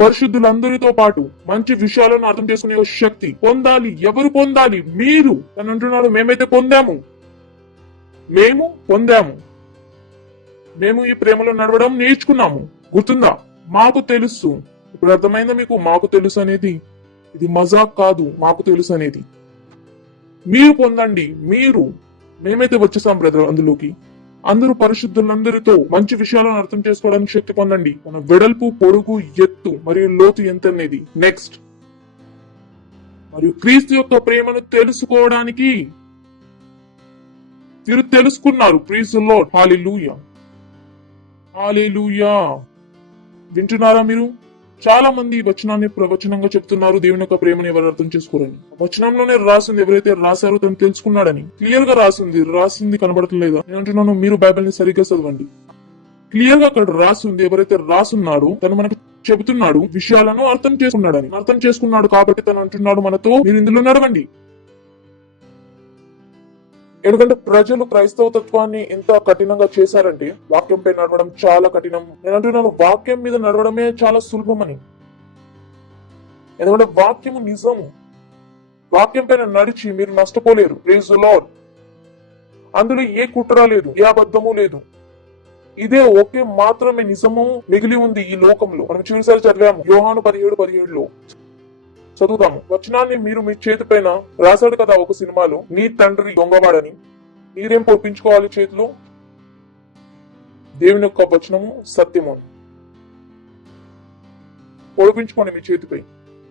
పరిశుద్ధులందరితో పాటు మంచి విషయాలను అర్థం చేసుకునే శక్తి పొందాలి. ఎవరు పొందాలి? మీరు. తను అంటున్నాడు మేమైతే పొందాము, మేము పొందాము, మేము ఈ ప్రేమలో నడవడం నేర్చుకున్నాము. గుర్తుందా? మాకు తెలుసు. ఇప్పుడు అర్థమైందా మీకు? మాకు తెలుసు అనేది ఇది మజాక్ కాదు. మాకు తెలుసు అనేది మీరు పొందండి. మీరు. మేమైతే వచ్చేసాం బ్రదర్ అందులోకి. అందరూ పరిశుద్ధులందరితో మంచి విషయాలను అర్థం చేసుకోవడానికి శక్తి పొందండి. మన వెడల్పు, పొడుగు, ఎత్తు మరియు లోతు ఎంత అనేది. నెక్స్ట్, మరియు క్రీస్తు యొక్క ప్రేమను తెలుసుకోవడానికి మీరు తెలుసుకున్నారు. Praise the lord. హల్లెలూయా, హల్లెలూయా. వింటున్నారా మీరు? చాలా మంది వచనాన్ని ప్రవచనంగా చెప్తున్నారు దేవుని యొక్క ప్రేమను ఎవరు అర్థం చేసుకోరని. వచనంలోనే రాసింది, ఎవరైతే రాశారో తను తెలుసుకున్నాడని క్లియర్ గా రాసింది కనబడట్లేదా? నేను అంటున్నాను, మీరు బైబిల్ ని సరిగ్గా చదవండి. క్లియర్ గా అక్కడ రాసింది, ఎవరైతే రాసున్నాడో తను మనకు చెబుతున్నాడు విషయాలను అర్థం చేసుకున్నాడని. అర్థం చేసుకున్నాడు కాబట్టి తను అంటున్నాడు మనతో, మీరు ఇందులో నడవండి. ఎందుకంటే ప్రజలు క్రైస్తవ తత్వాన్ని ఎంత కఠినంగా చేశారంటే వాక్యంపై నడవడం చాలా కఠినం. నేను అంటున్నాను వాక్యం మీద నడవడమే చాలా సులభమని. ఎందుకంటే వాక్యము నిజము. వాక్యం పైన నడిచి మీరు నష్టపోలేరు. Praise the lord. అందులో ఏ కుట్ర లేదు, ఏ అబద్ధము లేదు. ఇదే ఒకే మాత్రమే నిజము మిగిలి ఉంది ఈ లోకంలో. మనం చివరిసారి చదివాము యోహాను 17:17లో. చదువుదాము వచనాన్ని. మీరు మీ చేతి పైన రాశాడు కదా ఒక సినిమాలో, నీ తండ్రి దొంగవాడని. మీరేం పొడిపించుకోవాలి చేతిలో? దేవుని యొక్క వచనము సత్యము పొడిపించుకోండి మీ చేతిపై.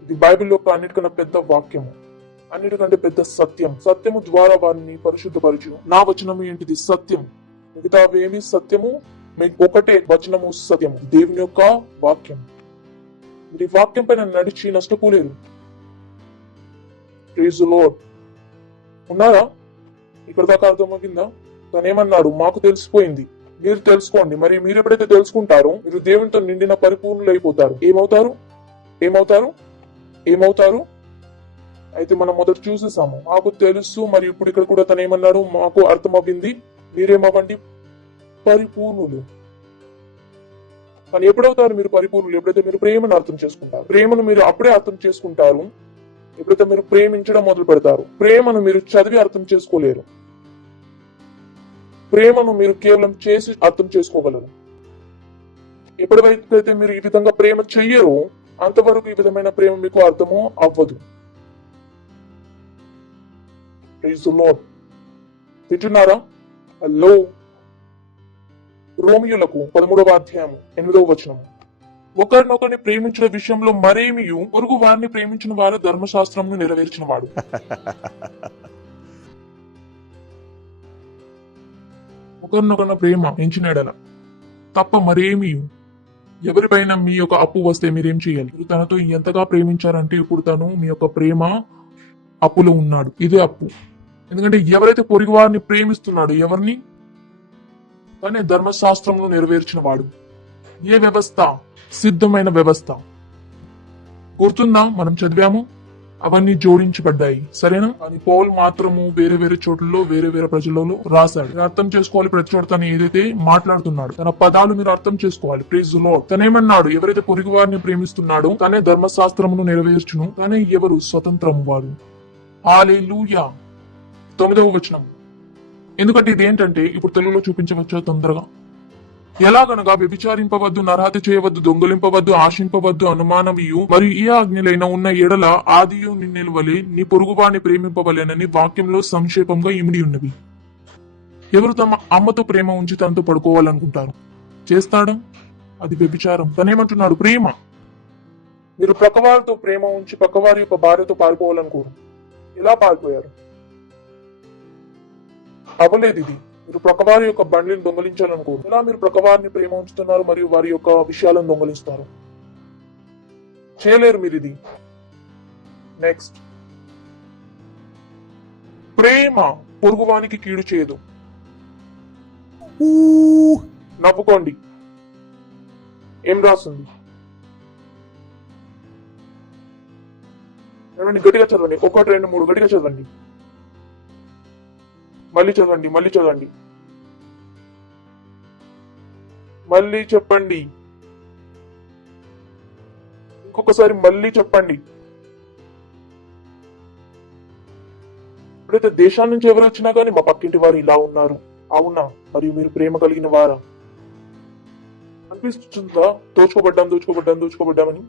ఇది బైబిల్ యొక్క అన్నిటికన్నా పెద్ద వాక్యము, అన్నిటికంటే పెద్ద సత్యం. సత్యము ద్వారా వారిని పరిశుద్ధపరచు. నా వచనము ఏంటిది? సత్యం. మిగతా ఏమి సత్యము? ఒకటే వచనము సత్యము, దేవుని యొక్క వాక్యం. మీరు ఈ వాక్యం పైన నడిచి నష్టపోలేరు. Praise the lord. ఉన్నారా? ఇక్కడ దాకా అర్థమవుతుందా? తనేమన్నాడు? మాకు తెలిసిపోయింది, మీరు తెలుసుకోండి. మరి మీరు ఎప్పుడైతే తెలుసుకుంటారో మీరు దేవునితో నిండిన పరిపూర్ణులు అయిపోతారు. ఏమవుతారు? ఏమవుతారు? ఏమవుతారు? అయితే మనం మొదట చూసేసాము మాకు తెలుసు. మరి ఇప్పుడు ఇక్కడ కూడా తను ఏమన్నాడు? మాకు అర్థమవుతుంది, మీరేమవ్వండి? పరిపూర్ణులు. కానీ ఎప్పుడవుతారు మీరు పరిపూర్ణులు? ఎప్పుడైతే మీరు ప్రేమను అర్థం చేసుకుంటారు. ప్రేమను మీరు అప్పుడే అర్థం చేసుకుంటారు ఎప్పుడైతే మీరు ప్రేమించడం మొదలు పెడతారు. ప్రేమను మీరు చదివి అర్థం చేసుకోలేరు. ప్రేమను మీరు కేవలం చేసి అర్థం చేసుకోగలరు. ఎప్పుడైతే మీరు ఈ విధంగా ప్రేమ చెయ్యరో అంతవరకు ఈ విధమైన ప్రేమ మీకు అర్థము అవ్వదు. Praise the lord. వింటున్నారా? హలో. రోమియోలకు 13వ అధ్యాయము 8వ వచనము. ఒకరినొకరిని ప్రేమించిన విషయంలో మరేమియు పొరుగు వారిని ప్రేమించిన వారు ధర్మశాస్త్రమును నెరవేర్చిన వాడు. ఒకరినొకరిన ప్రేమ ఎంచినాడల తప్ప మరేమియు ఎవరిపైన మీ యొక్క అప్పు వస్తే మీరేం చేయాలి? మీరు తనతో ఎంతగా ప్రేమించారంటే ఇప్పుడు తను మీ యొక్క ప్రేమ అప్పులో ఉన్నాడు. ఇదే అప్పు. ఎందుకంటే ఎవరైతే పొరుగు వారిని ప్రేమిస్తున్నాడు, ఎవరిని? తనే ధర్మశాస్త్రంలో నెరవేర్చిన వాడు. ఏ వ్యవస్థ? సిద్ధమైన వ్యవస్థ. గుర్తుందా? మనం చదివాము, అవన్నీ జోడించబడ్డాయి. సరేనా? కానీ పౌల్ మాత్రము వేరే వేరే చోట్లలో వేరే వేరే ప్రజలలో రాశాడు. మీరు అర్థం చేసుకోవాలి. ప్రతి చోట తను ఏదైతే మాట్లాడుతున్నాడు, తన పదాలు మీరు అర్థం చేసుకోవాలి. Praise the Lord. తనేమన్నాడు? ఎవరైతే పొరుగు వారిని ప్రేమిస్తున్నాడో తనే ధర్మశాస్త్రమును నెరవేర్చును. తనే ఎవరు? స్వతంత్రము వారు. హల్లెలూయా. 9వ వచనం. ఎందుకంటే ఇదేంటంటే ఇప్పుడు తెలుగులో చూపించవచ్చా తొందరగా? ఎలాగనగా వ్యభిచారింపవద్దు, నరహత్య చేయవద్దు, దొంగలింపవద్దు, ఆశింపవద్దు, అనుమానమియు మరియు ఈ ఆజ్ఞలైన ఉన్న ఎడల ఆదియు నిన్నెలవలే నీ పొరుగువాని ప్రేమింపవలేనని వాక్యంలో సంక్షేపంగా ఇమిడి ఉన్నవి. ఎవరు తమ అమ్మతో ప్రేమ ఉంచి తనతో పడుకోవాలనుకుంటారు, చేస్తాడా? అది వ్యభిచారం. తనేమంటున్నాడు? ప్రేమ. మీరు పక్కవారితో ప్రేమ ఉంచి పక్కవారి యొక్క భార్యతో పారిపోవాలనుకోరు. ఎలా పారిపోయారు? అవ్వలేదు ఇది. మీరు ప్రక్కవారి యొక్క బండిని దొంగలించాలనుకోరు. ఎలా మీరు ప్రక్కవారిని ప్రేమ ఉంచుతున్నారు మరియు వారి యొక్క విషయాలను దొంగలిస్తారు? చేయలేరు మీరు ఇది. నెక్స్ట్, ప్రేమ పొరుగువానికి కీడు చేయదు. నవ్వుకోండి. ఏం రాస్తుంది? గట్టిగా చదవండి. 1, 2, 3 గట్టిగా చదవండి. మళ్ళీ చదవండి. మళ్ళీ చదవండి. మళ్ళీ చెప్పండి. ఇంకొకసారి మళ్ళీ చెప్పండి. ఇప్పుడైతే దేశాల నుంచి ఎవరు వచ్చినా కానీ మా పక్కింటి వారు ఇలా ఉన్నారు, అవునా, మరియు మీరు ప్రేమ కలిగిన వారా? అనిపిస్తుందా? దోచుకోబడ్డామని.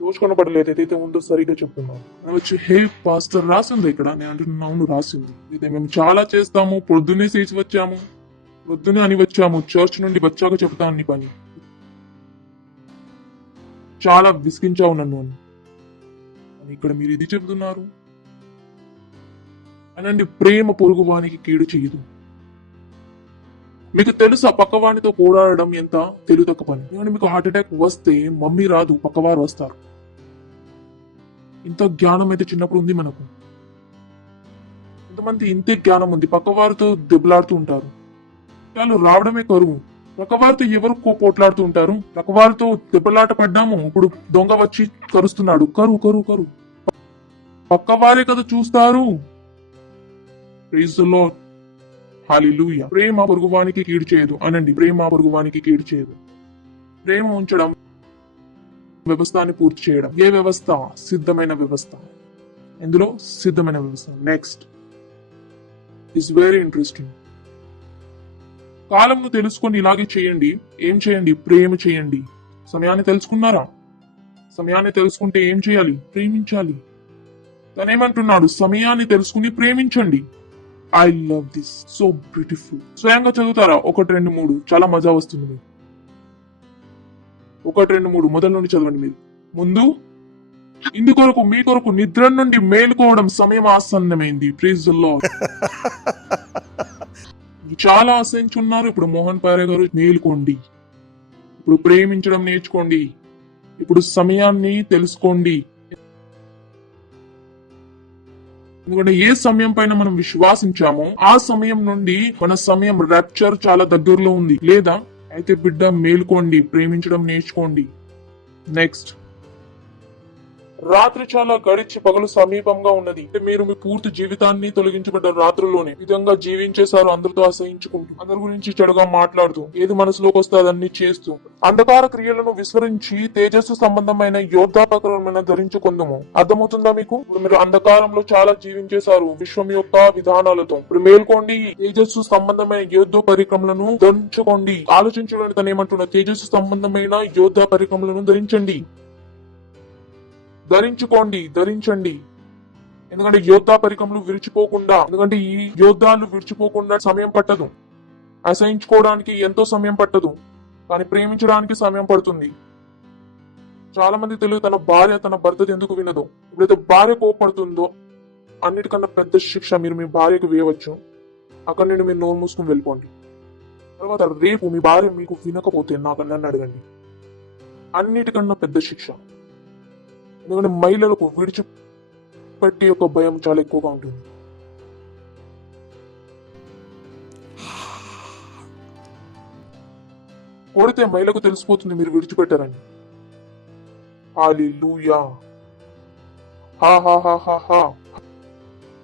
దోచుకొనబడలేదు. ఏదైతే ఉందో సరిగ్గా చెప్తున్నాను. వచ్చి హే పాస్టర్ రాసింది ఇక్కడ. నేను అంటున్నాను అవును రాసింది. ఇదే మేము చాలా చేస్తాము. పొద్దున్నే చేసి వచ్చాము, పొద్దునే అని వచ్చాము, చర్చ్ నుండి వచ్చాక చెప్తాను నీ పని. చాలా విసిగించావు నన్ను అని ఇక్కడ మీరు ఇది చెబుతున్నారు అనండి. ప్రేమ పొరుగువానికి కీడు చేయదు. మీకు తెలుసా పక్కవానితో పోరాడడం ఎంత తెలివి తక్కువ పని? ఎందుకంటే మీకు హార్ట్ అటాక్ వస్తే మమ్మీ రాదు, పక్కవారు వస్తారు. ఇంత జ్ఞానం అయితే చిన్నప్పుడు ఉంది మనకు. ఇంతమంది ఇంతే జ్ఞానం ఉంది. పక్కవారితో దెబ్బలాడుతూ ఉంటారు. వాళ్ళు రావడమే కరువు. పక్కవారితో ఎవరు పోట్లాడుతూ ఉంటారు? పక్కవారితో దెబ్బలాట పడ్డాము, ఇప్పుడు దొంగ వచ్చి కరుస్తున్నాడు. కరువు. పక్కవారే కదా చూస్తారు. Praise the lord. హల్లెలూయా. ప్రేమ పొరుగువానికి కీడు చేయదు అనండి. ప్రేమ పొరుగువానికి కీడు చేయదు. ప్రేమ ఉంచడం, వ్యవస్థని పూర్తి చేయడం. ఏ వ్యవస్థ? సిద్ధమైన వ్యవస్థ. ఇందులో సిద్ధమైన వ్యవస్థ. Next is very interesting. కాలంను తెలుసుకొని ఇలాగే చేయండి. ఏం చేయండి? ప్రేమ చేయండి. సమయాన్ని తెలుసుకున్నారా? సమయాన్ని తెలుసుకుంటే ఏం చేయాలి? ప్రేమించాలి. తనేమంటున్నాడు? సమయాన్ని తెలుసుకుని ప్రేమించండి. I love this, so beautiful. స్వయంగా చదువుతారా? 1, 2, 3 చాలా మజా వస్తుంది మీకు. 1, 2, 3 మొదటి నుండి చదవండి. మీరు ముందు ఇందుకొరకు మీ కొరకు నిద్ర నుండి మేలుకోవడం సమయం ఆసన్నమైంది. Praise the lord. చాలా ఆశించున్నారు. ఇప్పుడు మోహన్ పారే గారు మేలుకోండి. ఇప్పుడు ప్రేమించడం నేర్చుకోండి. ఇప్పుడు సమయాన్ని తెలుసుకోండి. ఎందుకంటే ఏ సమయం పైన మనం విశ్వాసించామో ఆ సమయం నుండి మన సమయం ర్యాప్చర్ చాలా దగ్గరలో ఉంది. లేదా అయితే బిడ్డ మేలుకోండి, ప్రేమించడం నేర్చుకోండి. నెక్స్ట్, రాత్రి చాలా గడిచి పగలు సమీపంగా ఉన్నది. మీరు మీ పూర్తి జీవితాన్ని తొలగించబడ్డ రాత్రుల్లోనే విధంగా జీవించేశారు. అందరితో అసహించుకుంటూ, అందరి గురించి చెడుగా మాట్లాడుతూ, ఏది మనసులోకి వస్తే అదన్నీ చేస్తూ, అంధకార క్రియలను విస్మరించి తేజస్సు సంబంధమైన యోద్ధాపకరమైన ధరించుకుందాము. అర్థమవుతుందా మీకు? ఇప్పుడు మీరు అంధకారంలో చాలా జీవించేశారు విశ్వం యొక్క విధానాలతో. ఇప్పుడు మేల్కోండి, తేజస్సు సంబంధమైన యోద్ధ పరిక్రమలను ధరించుకోండి. ఆలోచించడానికి తను ఏమంటున్నా? తేజస్సు సంబంధమైన యోద్ధ పరిక్రమలను ధరించండి. ధరించండి. ఎందుకంటే యోద్ధా పరికములు విరిచిపోకుండా, ఎందుకంటే ఈ యోద్ధాలు విరిచిపోకుండా సమయం పట్టదు. అసహించుకోవడానికి ఎంతో సమయం పట్టదు, కానీ ప్రేమించడానికి సమయం పడుతుంది. చాలా మంది తెలియదు తన భార్య తన భర్తది ఎందుకు వినదు. ఎప్పుడైతే భార్య కోపడుతుందో అన్నిటికన్నా పెద్ద శిక్ష మీరు మీ భార్యకు వేయవచ్చు. అక్కడ నుండి మీరు నోరు మూసుకుని వెళ్ళిపోండి. తర్వాత రేపు మీ భార్య మీకు వినకపోతే నాకు నన్ను అడగండి. అన్నిటికన్నా పెద్ద శిక్ష. ఎందుకంటే మహిళలకు విడిచిపెట్టే యొక్క భయం చాలా ఎక్కువగా ఉంటుంది. కొడితే మహిళకు తెలిసిపోతుంది మీరు విడిచిపెట్టారని. హల్లెలూయా. హా హా హా హా హా.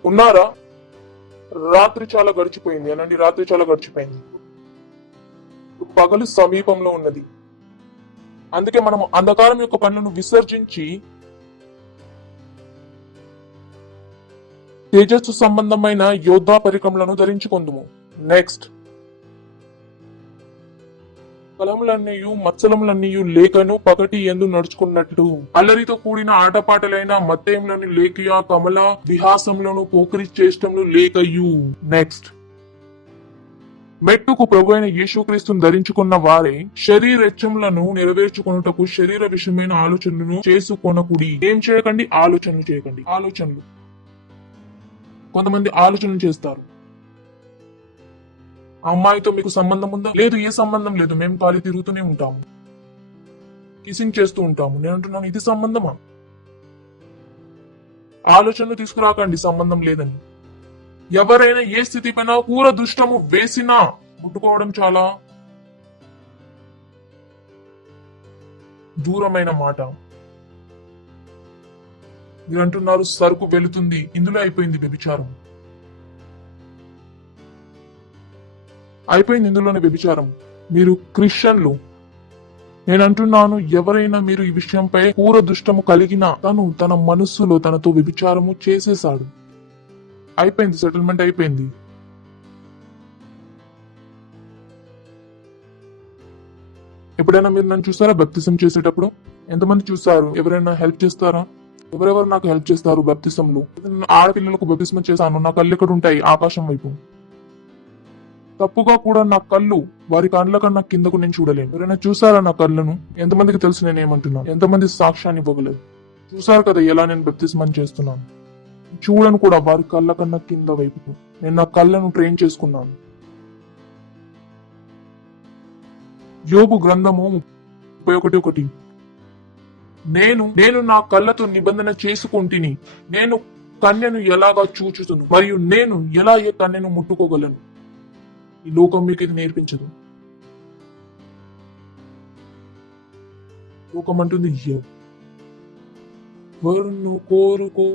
ఉన్నారా? రాత్రి చాలా గడిచిపోయింది అనండి. రాత్రి చాలా గడిచిపోయింది. పగలు సమీపంలో ఉన్నది. అందుకే మనం అంధకారం యొక్క పనులను విసర్జించి తేజస్సు సంబంధమైన యోధా పరికరములను ధరించుకొందుము. నెక్స్ట్, కలములన్నీయు మత్సలములన్నీయు లేకను పగటి యందు నడుచుకున్నట్టు అల్లరితో కూడిన ఆటపాటలైన మత్తయములను లేకయా కమల విహాసములను పోకిరి చేష్టములు లేకయు. నెక్స్ట్, మెట్టుకు ప్రభు అయిన యేసుక్రీస్తును ధరించుకున్న వారే శరీరెచ్చములను నెరవేర్చుకొనుటకు శరీర విషయమైన ఆలోచనలను చేసుకొనకుడి. ఏం చేయకండి? ఆలోచనలు చేయకండి. ఆలోచనలు. కొంతమంది ఆలోచనలు చేస్తారు. ఆ అమ్మాయితో మీకు సంబంధం ఉందా? లేదు. ఏ సంబంధం లేదు. మేము ఖాళీ తిరుగుతూనే ఉంటాము, కిసింగ్ చేస్తూ ఉంటాము. నేను అంటున్నాను, ఇది సంబంధమా? ఆలోచనలు తీసుకురాకండి సంబంధం లేదని. ఎవరైనా ఏ స్థితి పైన పూర దుష్టము వేసినా ముట్టుకోవడం చాలా దూరమైన మాట. మీరు అంటున్నారు సరుకు వెళుతుంది, ఇందులో అయిపోయింది వ్యభిచారం. అయిపోయింది ఇందులోనే వ్యభిచారం. మీరు క్రిస్టియన్లు. నేను అంటున్నాను, ఎవరైనా మీరు ఈ విషయంపై పూర దుష్టము కలిగిన తను తన మనస్సులో తనతో వ్యభిచారము చేసేశాడు. అయిపోయింది, సెటిల్మెంట్ అయిపోయింది. ఎప్పుడైనా మీరు నన్ను చూసారా బాప్తిసం చేసేటప్పుడు? ఎంతమంది చూసారు? ఎవరైనా హెల్ప్ చేస్తారా? ఎవరెవరు నాకు హెల్ప్ చేస్తారు బాప్తిసంలో? ఆడపిల్లలకు బాప్తిసం చేశాను. నా కళ్ళు ఎక్కడ ఉంటాయి? ఆకాశం వైపు. తప్పుగా కూడా నా కళ్ళు వారి కళ్ళ కన్నా కిందకు నేను చూడలేను. ఎవరైనా చూసారా నా కళ్ళను? ఎంతమందికి తెలుసు నేను ఏమంటున్నాను? ఎంతమంది సాక్ష్యాన్ని ఇవ్వగలరు? చూసారు కదా ఎలా నేను బాప్తిసం చేస్తున్నాను. చూడను కూడా వారి కళ్ళ కన్నా కింద వైపుకు. నేను నా కళ్ళను ట్రైన్ చేసుకున్నాను. యోబు గ్రంథము 31:1. నేను నా కళ్ళతో నిబంధన చేసుకుంటుని, నేను కన్యను ఎలాగా చూచుతును, మరియు నేను ఎలా ఏ కన్యను ముట్టుకోగలను. ఈ లోకం మీకు ఇది నేర్పించదు. లోకం అంటుంది ఎవరిను కోరుకో,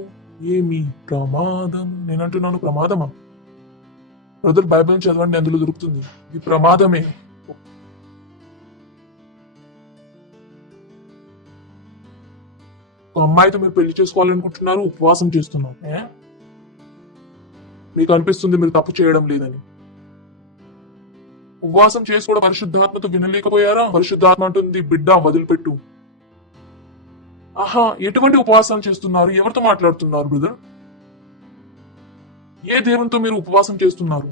ఏమి ప్రమాదం. నేను అంటున్నాను, ప్రమాదమా? బ్రదర్ బైబిల్ చదవండి, అందులో దొరుకుతుంది. ఇది ప్రమాదమే. ఒక అమ్మాయితో మీరు పెళ్లి చేసుకోవాలనుకుంటున్నారు, ఉపవాసం చేస్తున్నారు. మీకు అనిపిస్తుంది మీరు తప్పు చేయడం లేదని. ఉపవాసం చేసి కూడా పరిశుద్ధాత్మతో వినలేకపోయారా? పరిశుద్ధాత్మ అంటుంది, బిడ్డ వదిలిపెట్టు. ఆహా, ఎటువంటి ఉపవాసం చేస్తున్నారు? ఎవరితో మాట్లాడుతున్నారు బ్రదర్? ఏ దేవునితో మీరు ఉపవాసం చేస్తున్నారు?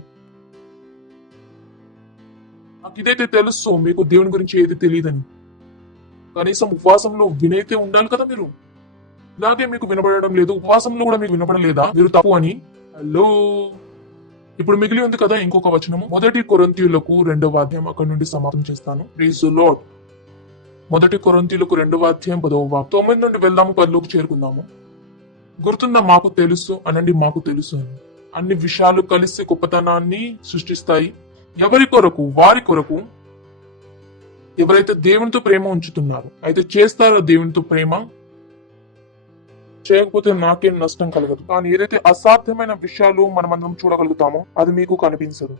నాకు ఇదైతే తెలుసు, మీకు దేవుని గురించి ఏది తెలియదని. కనీసం ఉపవాసంలో వినైతే ఉండాలి కదా మీరు. ఇలాగే మీకు వినబడడం లేదు, ఉపవాసంలో కూడా మీకు వినపడలేదా మీరు తప్పు అని? హలో, ఇప్పుడు మిగిలి ఉంది కదా ఇంకొక వచనము. 1 కొరింథీయులకు 2వ అధ్యాయం అక్కడి నుండి సమాప్తం చేస్తాను. Praise the lord. 1 కొరింథీయులకు 2వ అధ్యాయం 10వ వాక్యం. 9 నుండి వెళ్దాము, 10లోకి చేరుకుందాము. గుర్తుందా? మాకు తెలుసు అనండి, మాకు తెలుసు అని. అన్ని విషయాలు కలిసి గొప్పతనాన్ని సృష్టిస్తాయి. ఎవరి కొరకు? వారి కొరకు ఎవరైతే దేవునితో ప్రేమ ఉంచుతున్నారు. అయితే చేస్తారో దేవునితో ప్రేమ, చేయకపోతే నాకేం నష్టం కలగదు. కానీ ఏదైతే అసాధ్యమైన విషయాలు మనమందరం చూడగలుగుతామో అది మీకు కనిపించదు.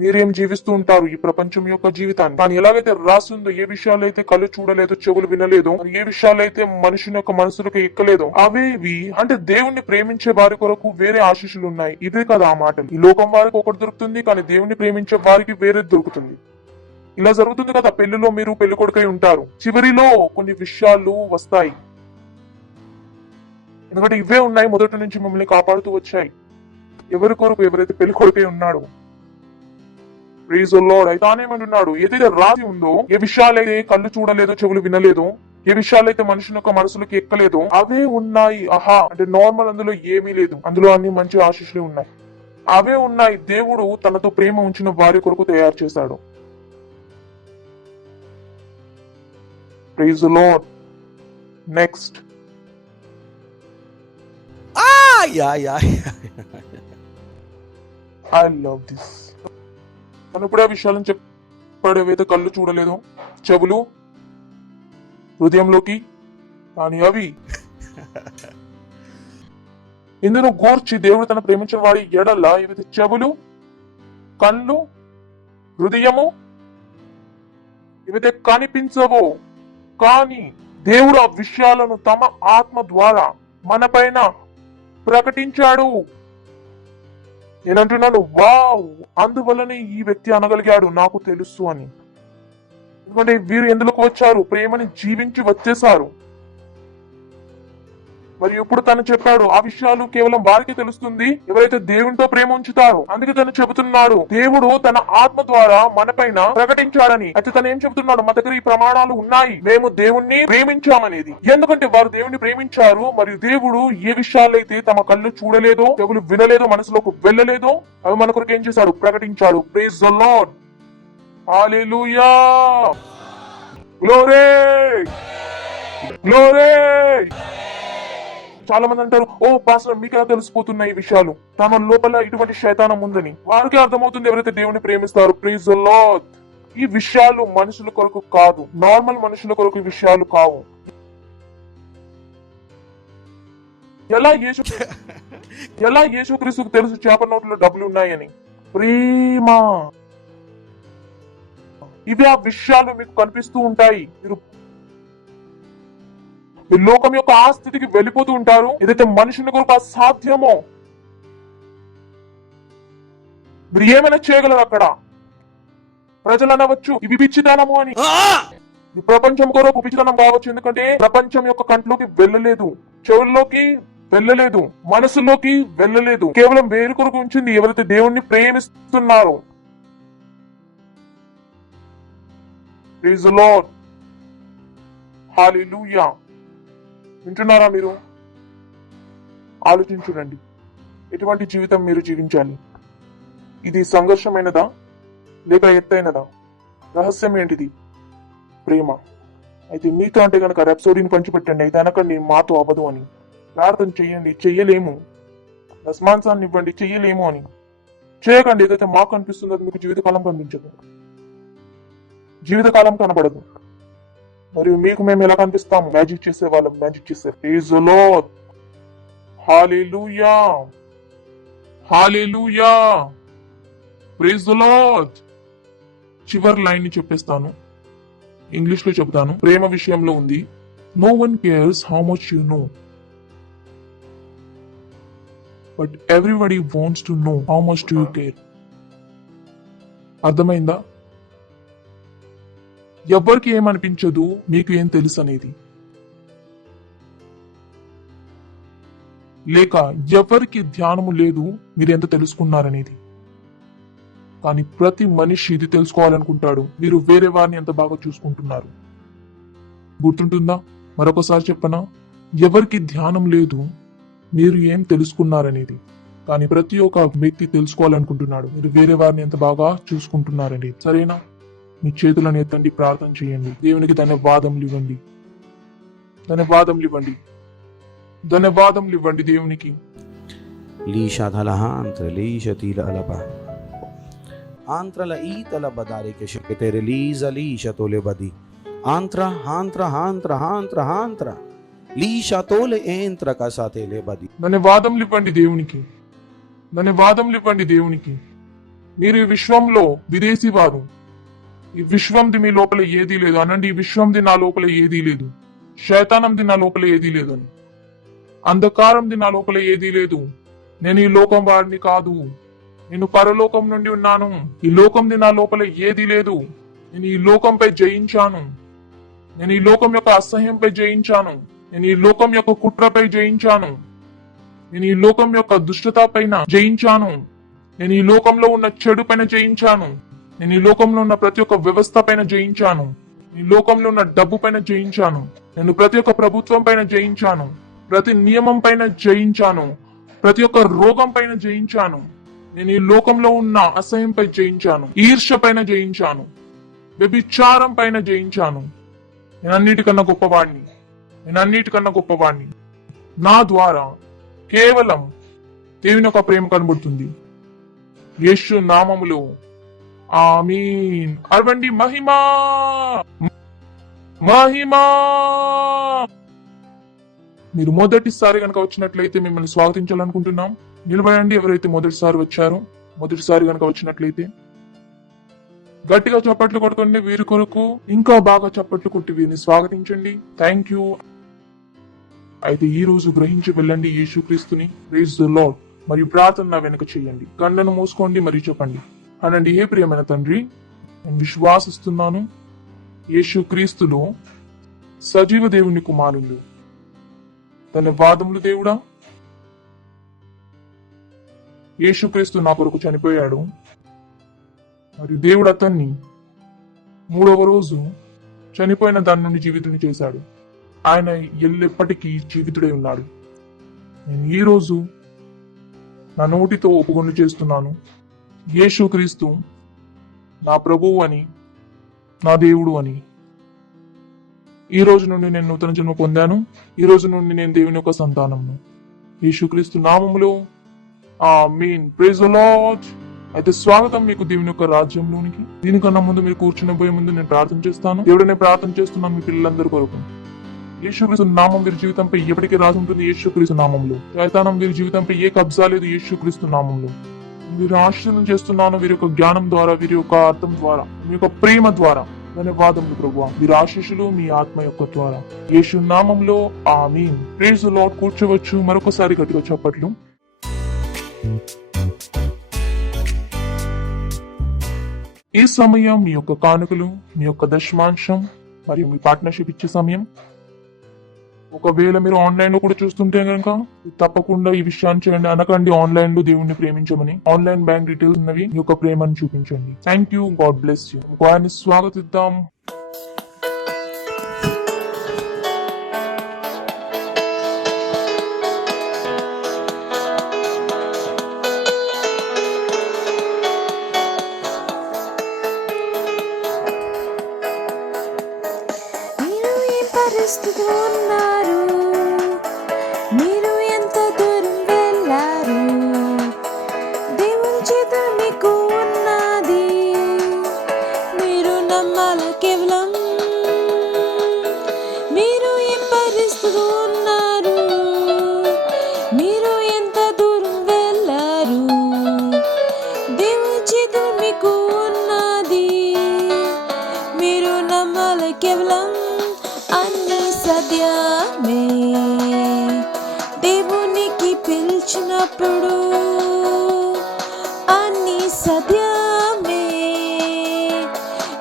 మీరేం జీవిస్తూ ఉంటారు ఈ ప్రపంచం యొక్క జీవితాన్ని. కానీ ఎలాగైతే రాస్తుందో, ఏ విషయాలు అయితే కళ్ళు చూడలేదు, చెవులు వినలేదు, ఏ విషయాలు అయితే మనుషుని యొక్క మనసులకు ఎక్కలేదో అవేవి అంటే దేవుణ్ణి ప్రేమించే వారి కొరకు వేరే ఆశీస్సులు ఉన్నాయి. ఇదే కదా ఆ మాటలు. ఈ లోకం వారికి ఒకటి దొరుకుతుంది, కానీ దేవుణ్ణి ప్రేమించే వారికి వేరే దొరుకుతుంది. ఇలా జరుగుతుంది కదా. పెళ్లిలో మీరు పెళ్లి కొడుకై ఉంటారు, చివరిలో కొన్ని విషయాలు వస్తాయి. ఎందుకంటే ఇవే ఉన్నాయి, మొదటి నుంచి మిమ్మల్ని కాపాడుతూ వచ్చాయి. ఎవరి కొరకు? ఎవరైతే పెళ్లి కొడుకై ఉన్నాడు. Praise the lord. అయితే ఆనేమంటున్నాడు, ఏదైతే రాసి ఉందో, ఏ విషయాలైతే కళ్ళు చూడలేదో, చెవులు వినలేదో, ఏ విషయాలైతే మనుషుని యొక్క మనసులకు ఎక్కలేదో అవే ఉన్నాయి. ఆహా అంటే నార్మల్, అందులో ఏమీ లేదు. అందులో అన్ని మంచి ఆశీస్సులే ఉన్నాయి. అవే ఉన్నాయి దేవుడు తనతో ప్రేమ ఉంచిన వారి కొరకు తయారు చేశాడు. Praise the lord. Next. Yeah. I love this. తను ఇప్పుడు ఆ విషయాలను చెప్పాడు. ఏవైతే కళ్ళు చూడలేదు, చెవులు హృదయంలోకి, కానీ అవి ఇందులో గూర్చి దేవుడు తన ప్రేమించిన వాడి ఎడల ఏవైతే చెవులు, కళ్ళు, హృదయము ఏవైతే కనిపించవో, కానీ దేవుడు ఆ విషయాలను తమ ఆత్మ ద్వారా మన పైన ప్రకటించాడు. నేనంటున్నాను వావ్, అందువల్లనే ఈ వ్యక్తి అనగలిగాడు నాకు తెలుసు అని. ఎందుకంటే వీరు ఎందులోకి వచ్చారు? ప్రేమని జీవించి వచ్చేసారు. మరి ఇప్పుడు తను చెప్పాడు ఆ విషయాలు కేవలం వారికి తెలుస్తుంది ఎవరైతే దేవునితో ప్రేమ ఉంచుతారో. అందుకే తను చెబుతున్నాడు దేవుడు తన ఆత్మ ద్వారా మన పైన ప్రకటించాడని. అయితే తను ఏం చెబుతున్నాడు? మా దగ్గర ఈ ప్రమాణాలు ఉన్నాయి, మేము దేవుణ్ణి ప్రేమించామనేది. ఎందుకంటే వారు దేవుణ్ణి ప్రేమించారు. మరియు దేవుడు ఏ విషయాలైతే తమ కళ్ళు చూడలేదో, చెవులు వినలేదో, మనసులోకి వెళ్ళలేదో అవి మన కొరకు ఏం చేశాడు? ప్రకటించాడు. Praise the lord. Hallelujah. Glory glory. చాలా మంది అంటారు, ఓ పాస్టర్ మీకు ఎలా తెలిసిపోతున్నాయి ఈ విషయాలు? తమ లోపల ఇటువంటి శైతానం ఉందని. వారికి అర్థమవుతుంది ఎవరైతే దేవుని ప్రేమిస్తారో. Praise the lord. ఈ విషయాలు మనుషుల కొరకు కాదు, నార్మల్ మనుషుల కొరకు ఈ విషయాలు కావు. ఎలా యేసుక్రీస్తుకు తెలుసు చేప నోట్లో డబ్బులు ఉన్నాయని? ప్రేమ. ఇవి ఆ విషయాలు మీకు కనిపిస్తూ ఉంటాయి. మీరు లోకం యొక్క ఆ స్థితికి వెళ్ళిపోతూ ఉంటారు ఏదైతే మనుషుని కొరకు అసాధ్యమో. మీరు ఏమైనా చేయగలరు అక్కడ. ప్రజలు అనవచ్చు ఇవి పిచ్చితనము అని. ఈ ప్రపంచం కొరకు పిచ్చితనం కావచ్చు, ఎందుకంటే ప్రపంచం యొక్క కంట్లోకి వెళ్ళలేదు, చెవుల్లోకి వెళ్ళలేదు, మనసులోకి వెళ్ళలేదు. కేవలం వేరు కొరకు ఉంచింది ఎవరైతే దేవుణ్ణి ప్రేమిస్తున్నారో. Praise the lord. హల్లెలూయా. వింటున్నారా మీరు? ఆలోచించుడండి, ఎటువంటి జీవితం మీరు జీవించాలి? ఇది సంఘర్షమైనదా లేక ఎత్తైనదా? రహస్యం ఏంటిది? ప్రేమ. అయితే మీతో అంటే కనుక రెప్సోడీని పంచిపెట్టండి. అయితే అనకండి మాతో అవ్వదు అని. ప్రార్థన చెయ్యండి, చెయ్యలేము. దశమాంసాన్ని ఇవ్వండి, చెయ్యలేము అని చేయకండి. ఏదైతే మాకు అనిపిస్తుందో అది మీకు జీవితకాలం కనిపించదు, జీవితకాలం కనబడదు. మరియు మీకు మేము ఎలా కనిపిస్తాము? మ్యాజిక్ చేసే వాళ్ళం, మ్యాజిక్ చేసే. Praise the lord. Hallelujah. Hallelujah. Praise the lord. చివరి లైన్ ని చెప్పేస్తాను, ఇంగ్లీష్ లో చెప్తాను. ప్రేమ విషయంలో ఉంది, no one cares how much you know, but everybody wants to know how much do you care. అర్థమైందా? ఎవరికి ఏమనిపించదు మీకు ఏం తెలుసు అనేది, లేక ఎవరికి ధ్యానము లేదు మీరు ఎంత తెలుసుకున్నారనేది. కానీ ప్రతి మనిషి ఇది తెలుసుకోవాలనుకుంటాడు, మీరు వేరే వారిని ఎంత బాగా చూసుకుంటున్నారు. గుర్తుంటుందా? మరొకసారి చెప్పనా? ఎవరికి ధ్యానం లేదు మీరు ఏం తెలుసుకున్నారనేది. కానీ ప్రతి ఒక్క వ్యక్తి తెలుసుకోవాలనుకుంటున్నాడు మీరు వేరే వారిని ఎంత బాగా చూసుకుంటున్నారనేది. సరేనా? మీ చేతులను ఎత్తండి, ప్రార్థన చేయండి. దేవునికి ధన్యవాదములు ఇవ్వండి, ధన్యవాదములు ఇవ్వండి, ధన్యవాదములు ఇవ్వండి దేవునికి. లీషాధలహాంత్ర లీషతీలలప ఆంత్రల ఈతల బదారిక శక్తే రిలీజ్ లీషతోలే బది ఆంత్ర హాంత్ర హాంత్ర హాంత్ర హాంత్ర లీషతోలే ఏంత్ర కసాతేలే బది. ధన్యవాదములు ఇవ్వండి దేవునికి, ధన్యవాదములు ఇవ్వండి దేవునికి. మీరు ఈ విశ్వంలో విదేశీ వారు. ఈ విశ్వంది మీ లోపల ఏదీ లేదు అనండి. ఈ విశ్వంది నా లోపల ఏదీ లేదు, శైతానంది నా లోపల ఏదీ లేదు అని. అంధకారంది నా లోపల ఏదీ లేదు. నేను ఈ లోకం వాడిని కాదు, నేను పరలోకం నుండి ఉన్నాను. ఈ లోకంది నా లోపల ఏదీ లేదు. నేను ఈ లోకంపై జయించాను. నేను ఈ లోకం యొక్క అసహ్యంపై జయించాను. నేను ఈ లోకం యొక్క కుట్రపై జయించాను. నేను ఈ లోకం యొక్క దుష్టత పైన జయించాను. నేను ఈ లోకంలో ఉన్న చెడు పైన జయించాను. నేను ఈ లోకంలో ఉన్న ప్రతి ఒక్క వ్యవస్థ పైన జయించాను. ఈ లోకంలో ఉన్న డబ్బు పైన జయించాను. నేను ప్రతి ఒక్క ప్రభుత్వం పైన జయించాను. ప్రతి నియమం పైన జయించాను. ప్రతి ఒక్క రోగం పైన జయించాను. నేను ఈ లోకంలో ఉన్న అసహ్యంపై జయించాను, ఈర్ష్య పైన జయించాను, వ్యభిచారం పైన జయించాను. నేను అన్నిటికన్నా గొప్పవాడిని. నా ద్వారా కేవలం దేవుని యొక్క ప్రేమ కనబడుతుంది. యేసు నామములో ఆమీన్. అరవండి మహిమా మహిమా. మీరు మొదటిసారి కనుక వచ్చినట్లయితే మిమ్మల్ని స్వాగతించాలనుకుంటున్నాం. నిలబడండి ఎవరైతే మొదటిసారి వచ్చారో. మొదటిసారి కనుక వచ్చినట్లయితే గట్టిగా చప్పట్లు కొట్టుకోండి. వీరి కొరకు ఇంకా బాగా చప్పట్లు కొట్టి వీరిని స్వాగతించండి. Thank you. అయితే ఈ రోజు గ్రహించి వెళ్ళండి యేసుక్రీస్తుని. Praise the lord. మరియు ప్రార్థన నా వెనుక చేయండి. కళ్ళను మూసుకోండి మరియు చెప్పండి. అనండి, ఏ ప్రియమైన తండ్రి, నేను విశ్వాసిస్తున్నాను యేసుక్రీస్తులో సజీవ దేవుని కుమారుడు. ధన్యవాదములు దేవుడా. యేసుక్రీస్తు నా కొరకు చనిపోయాడు మరియు దేవుడు అతన్ని 3వ రోజు చనిపోయిన దాని నుండి జీవితుని చేశాడు. ఆయన ఎల్లెప్పటికీ జీవితుడై ఉన్నాడు. నేను ఈ రోజు నా నోటితో ఒప్పుకొని చేస్తున్నాను, యేసుక్రీస్తు నా ప్రభువు అని, నా దేవుడు అని. ఈ రోజు నుండి నేను నూతన జన్మ పొందాను. ఈ రోజు నుండి నేను దేవుని యొక్క సంతానమును. యేసుక్రీస్తు నామములో ఆమేన్. Praise the lord. అయితే స్వాగతం మీకు దేవుని యొక్క రాజ్యంలోనికి. దీనికన్నా ముందు మీరు కూర్చుని పోయే ముందు నేను ప్రార్థన చేస్తాను. దేవుడనే ప్రార్థన చేస్తున్నాను మీ పిల్లలందరి కొరకు. యేసుక్రీస్తు నామం వీరి జీవితంపై ఎప్పటికీ రాసి ఉంటుంది. యేసుక్రీస్తు నామంలో శైతానం వీరి జీవితంపై ఏ కబ్జా లేదు. యేసుక్రీస్తు నామంలో వీరు ఆశీర్వాదం చేస్తున్నాను. వీరి యొక్క జ్ఞానం ద్వారా, వీరి యొక్క అర్థం ద్వారా, మీ యొక్క ప్రేమ ద్వారా. ధన్యవాదములు ప్రభువా. వీరి ఆశీస్సులు మీ ఆత్మ యొక్క ద్వారా. యేసు నామంలో ఆమేన్. Praise the Lord. కూర్చోవచ్చు. మరొకసారి గట్టిగా చప్పట్లు. ఈ సమయం మీ యొక్క కానుకలు, మీ యొక్క దశమాంశం మరియు మీ పార్ట్నర్షిప్ ఇచ్చే సమయం. ఒకవేళ మీరు ఆన్లైన్ లో కూడా చూస్తుంటే కనుక తప్పకుండా ఈ విషయాన్ని చేయండి. అనకండి ఆన్లైన్ లో దేవుణ్ణి ప్రేమించమని. ఆన్లైన్ బ్యాంక్ డీటెయిల్స్ ఉన్నవి. మీ యొక్క ప్రేమను చూపించండి. Thank you. God bless you. ఆయన్ని స్వాగతిద్దాం. మీరు ఏ పరిస్థితిలో ఉన్నారు, మీరు ఎంత దూరం వెళ్ళారు, దేవుని చేత మీకు ఉన్నది. మీరు నమ్మాల కేవలం. మీరు ఏ పరిస్థితిలో ఉన్నారు, మీరు ఎంత దూరం వెళ్ళారు, దేవుని చేత మీకు ఉన్నది. మీరు నమ్మాల కేవలం. అన్ని సత్యమే దేవునికి పిలిచినప్పుడు. అన్ని సత్యమే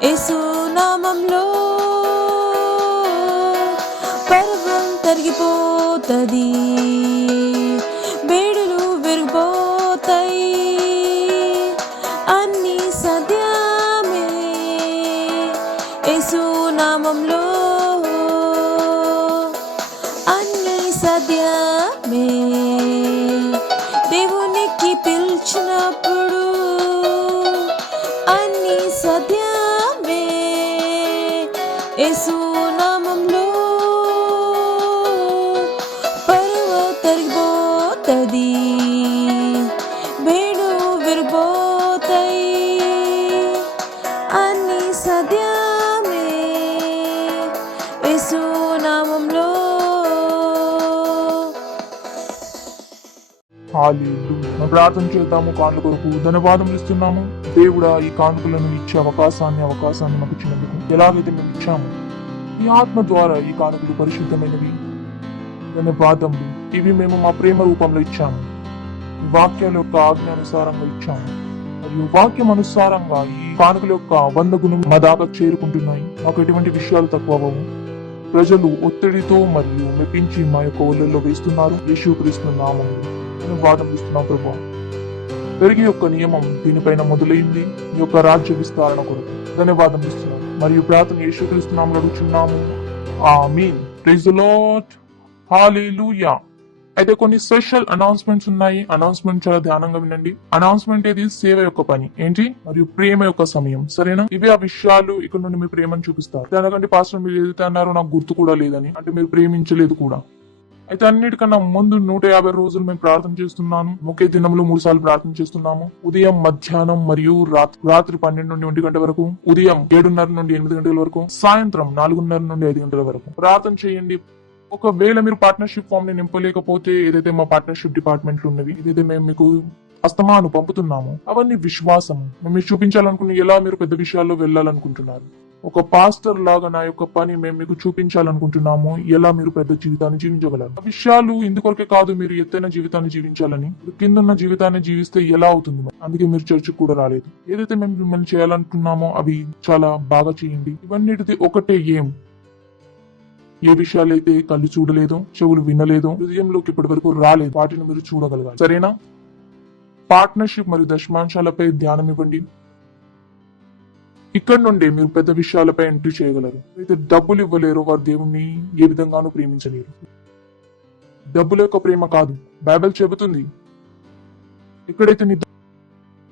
యేసు నామంలో. పర్వం తరిగిపోతుంది, బేడులు విరిగిపోతాయి. అన్ని సత్యమే యేసు నామంలో. అన్ని సత్యమే దేవునికి పిలిచినప్పుడు. అన్ని సత్యమే యేసు నామంలో. పర్వ తరిగిపోతుంది, బేడు విరిగిపోతాయి. అన్ని సత్యమే యేసు నామంలో. హల్లెలూయా. ప్రార్థన చేద్దాము. కానుక కొరకు ధన్యవాదములు ఇస్తున్నాము దేవుడా. ఈ కానుకలను ఇచ్చే అవకాశాన్ని మాకు ఇచ్చినందుకు. ఎలాగైతే మేము ఇచ్చాము ఈ ఆత్మ ద్వారా ఈ కానుకలు పరిశుద్ధమైనవి. ధన్యవాదములు. ఇవి మేము మా ప్రేమ రూపంలో ఇచ్చాము. ఈ వాక్యాల యొక్క ఆజ్ఞానుసారంగా ఇచ్చాము. మరియు వాక్యం అనుసారంగా ఈ కానుకల యొక్క 100 గుణం మా దాకా చేరుకుంటున్నాయి. మాకు ఎటువంటి విషయాలు తక్కువ అవ్వవు. ప్రజలు ఒత్తిడితో మరియు మెప్పించి మా యొక్క ఒళ్ళల్లో వేస్తున్నారు. యేసుక్రీస్తు నామములో ధన్యవాదం ఇస్తున్నాం ప్రభువా. పెరిగి యొక్క నియమం దీనిపైన మొదలైంది. మీ యొక్క రాజ్య విస్తరణ కొరకు ధన్యవాదం ఇస్తున్నాం. మరియు ప్రార్థన యేసుక్రీస్తు నామములో అడుగుచున్నాము. ఆమేన్. Praise the lord. హల్లెలూయా. అయితే కొన్ని స్పెషల్ అనౌన్స్మెంట్స్ ఉన్నాయి. అనౌన్స్మెంట్ చాలా ధ్యానంగా వినండి. అనౌన్స్మెంట్ ఏది? సేవ యొక్క పని ఏంటి మరియు ప్రేమ యొక్క సమయం. సరేనా? ఇవే ఆ విషయాలు. ఇక్కడ నుండి మీ ప్రేమను చూపిస్తారు. దానికంటే పాస్టర్ మీరు ఏదైతే అన్నారో నాకు గుర్తు కూడా లేదని, అంటే మీరు ప్రేమించలేదు కూడా. అయితే అన్నిటికన్నా ముందు 150 రోజులు మేము ప్రార్థన చేస్తున్నాను. ఒకే దినంలో 3 సార్లు ప్రార్థన చేస్తున్నాము. ఉదయం, మధ్యాహ్నం మరియు రాత్రి 12 నుండి 1 గంట వరకు, ఉదయం 7:30 నుండి 8 గంటల వరకు, సాయంత్రం 4:30 నుండి 5 గంటల వరకు ప్రార్థన చేయండి. ఒకవేళ మీరు పార్ట్నర్షిప్ ఫామ్ ని నింపలేకపోతే, ఏదైతే మా పార్ట్నర్షిప్ డిపార్ట్మెంట్లు ఉన్నవి, ఏదైతే మేము మీకు అస్తమాను పంపుతున్నాము, అవన్నీ విశ్వాసం. మేము మీకు చూపించాలనుకుని ఎలా మీరు పెద్ద విషయాల్లో వెళ్ళాలనుకుంటున్నారు. ఒక పాస్టర్ లాగా నా యొక్క పని మేము మీకు చూపించాలనుకుంటున్నాము, ఎలా మీరు పెద్ద జీవితాన్ని జీవించగలరు. ఆ విషయాలు ఇందుకొరకే కాదు, మీరు ఎత్తైన జీవితాన్ని జీవించాలని. కింద ఉన్న జీవితాన్ని జీవిస్తే ఎలా అవుతుంది? అందుకే మీరు చర్చికి కూడా రాలేదు. ఏదైతే మేము మిమ్మల్ని చేయాలనుకున్నామో అవి చాలా బాగా చేయండి. ఇవన్నిటిది ఒకటే ఏం? ఏ విషయాలైతే కళ్ళు చూడలేదో, చెవులు వినలేదో, హృదయంలోకి ఇప్పటి వరకు రాలేదు, వాటిని మీరు చూడగలగాలి. సరేనా? పార్ట్నర్షిప్ మరియు దశమాంశాలపై ధ్యానం ఇవ్వండి. ఇక్కడ నుండి మీరు పెద్ద విషయాలపై ఎంట్రీ చేయగలరు. అయితే డబ్బులు ఇవ్వలేరు, వారు దేవుణ్ణి ఏ విధంగానూ ప్రేమించలేరు. డబ్బుల యొక్క ప్రేమ కాదు, బైబిల్ చెబుతుంది, ఎక్కడైతే నీ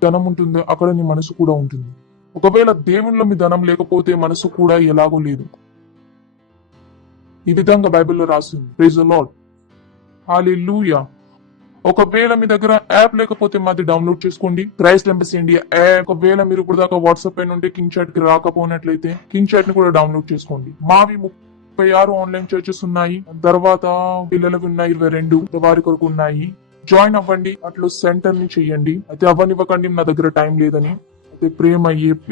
ధనం ఉంటుందో అక్కడ నీ మనసు కూడా ఉంటుంది. ఒకవేళ దేవునిలో మీ ధనం లేకపోతే మనసు కూడా ఎలాగో లేదు. ఈ విధంగా బైబిల్లో రాస్తుంది. Praise the lord. హల్లెలూయా. ఒకవేళ మీ దగ్గర యాప్ లేకపోతే మాది డౌన్లోడ్ చేసుకోండి, క్రైస్ట్ ఎంబసీ ఇండియా యాప్. ఒకవేళ మీరు ఇప్పుడు దాకా వాట్సాప్ పై నుండి కింగ్ చాట్ కి రాకపోయినట్లయితే కింగ్ చాట్ ని కూడా డౌన్లోడ్ చేసుకోండి. మావి 36 ఆన్లైన్ చర్చెస్ ఉన్నాయి. తర్వాత పిల్లలకు ఉన్నాయి 22, వారి కొరకు ఉన్నాయి. జాయిన్ అవ్వండి. అట్లా సెంటర్ ని చెయ్యండి. అయితే అవ్వనివ్వకండి నా దగ్గర టైం లేదని. అయితే ప్రేమ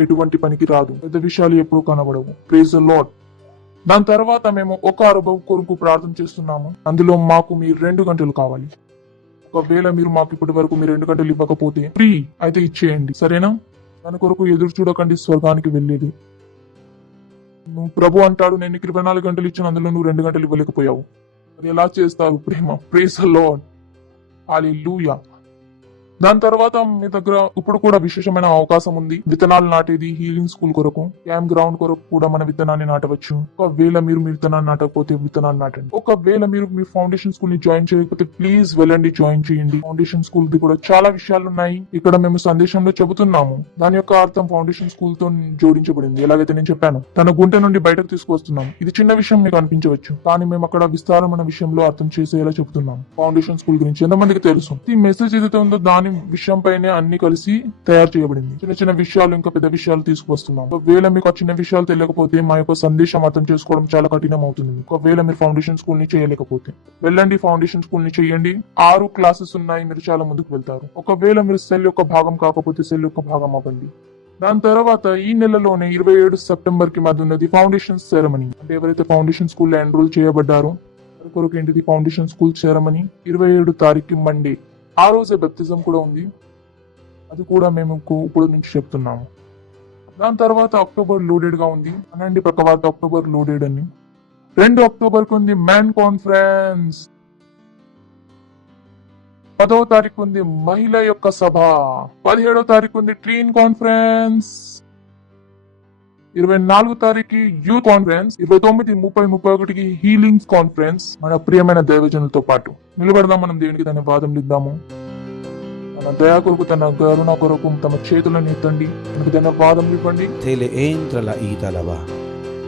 ఎటువంటి పనికి రాదు, పెద్ద విషయాలు ఎప్పుడు కనబడవు. Praise the Lord. దాని తర్వాత మేము ఒక అనుభవం కొరకు ప్రార్థన చేస్తున్నాము. అందులో మాకు మీరు 2 గంటలు కావాలి. ఒకవేళ మీరు మాకు ఇప్పటి వరకు మీరు 2 గంటలు ఇవ్వకపోతే ఫ్రీ అయితే ఇచ్చేయండి. సరేనా? దాని కొరకు ఎదురు చూడకండి, స్వర్గానికి వెళ్ళేది. నువ్వు ప్రభు అంటాడు, నేను 24 గంటలు ఇచ్చిన, అందులో నువ్వు 2 గంటలు ఇవ్వలేకపోయావు. అది ఎలా చేస్తారు? ప్రేమ. Praise the lord. హల్లెలూయా. దాని తర్వాత మీ దగ్గర ఇప్పుడు కూడా విశేషమైన అవకాశం ఉంది. విత్తనాలు నాటేది, హీలింగ్ స్కూల్ కొరకు, క్యాంప్ గ్రౌండ్ కొరకు కూడా మన విత్తనాన్ని నాటవచ్చు. ఒకవేళ మీరు మీ విత్తనాన్ని నాటకపోతే విత్తనాన్ని నాటండి. ఒకవేళ మీరు మీ ఫౌండేషన్ స్కూల్ ని జాయిన్ చేయకపోతే ప్లీజ్ వెళ్ళండి, జాయిన్ చేయండి. ఫౌండేషన్ స్కూల్ ది కూడా చాలా విషయాలు ఉన్నాయి. ఇక్కడ మేము సందేశంలో చెబుతున్నాము. దాని యొక్క అర్థం ఫౌండేషన్ స్కూల్ తో జోడించబడింది. ఎలాగైతే నేను చెప్పాను, తన గుంటె నుండి బయటకు తీసుకొస్తున్నాం. ఇది చిన్న విషయం మీకు అనిపించవచ్చు, కానీ మేము అక్కడ విస్తారమైన విషయంలో అర్థం చేసేలా చెబుతున్నాం. ఫౌండేషన్ స్కూల్ గురించి ఎంతమందికి తెలుసు? ఈ మెసేజ్ ఏదైతే ఉందో దాని విషయం పైనే అన్ని కలిసి తయారు చేయబడింది. చిన్న చిన్న విషయాలు ఇంకా పెద్ద విషయాలు తీసుకొస్తున్నాం. ఒకవేళ మీకు ఆ చిన్న విషయాలు తెలియకపోతే మా యొక్క సందేశం అర్థం చేసుకోవడం చాలా కఠినం అవుతుంది. ఒకవేళ మీరు ఫౌండేషన్ స్కూల్ ని చేయలేకపోతే వెళ్ళండి, ఫౌండేషన్ స్కూల్ ని చేయండి. 6 క్లాసెస్ ఉన్నాయి, మీరు చాలా ముందుకు వెళ్తారు. ఒకవేళ మీరు సెల్ యొక్క భాగం కాకపోతే సెల్ యొక్క భాగం అవ్వండి. దాని తర్వాత ఈ నెలలోనే 27 సెప్టెంబర్ కి మధ్య ఉన్నది ఫౌండేషన్ సెరమనీ. అంటే ఎవరైతే ఫౌండేషన్ స్కూల్ లో ఎన్రోల్ చేయబడ్డారో వారి కొరకు ఏంటిది ఫౌండేషన్ స్కూల్ సెరమనీ. 27 తారీఖు మండే. ఆ రోజే బెప్తిజం కూడా ఉంది. అది కూడా మేము ఇప్పుడు నుంచి చెప్తున్నాము. దాని తర్వాత అక్టోబర్ లోడెడ్ గా ఉంది అనండి. ప్రకవాత అక్టోబర్ లోడెడ్ అని 2 అక్టోబర్ కు ఉంది మ్యాన్ కాన్ఫరెన్స్. 10వ తారీఖు ఉంది మహిళ యొక్క సభ. 17వ తారీఖు ఉంది ట్రీన్ కాన్ఫరెన్స్. 24 తారీఖు యూత్ కాన్ఫరెన్స్. 29, 30, 31కి హీలింగ్ కాన్ఫరెన్స్. మన ప్రియమైన దైవజనులతో పాటు నిలబడదాం. మనం దేవునికి ధన్యవాదములు ఇద్దాము. తన దయా కొరకు, తన కరుణ కొరకు తమ చేతులను ఎత్తండి. మనకు ధన్యవాదములు ఇవ్వండి.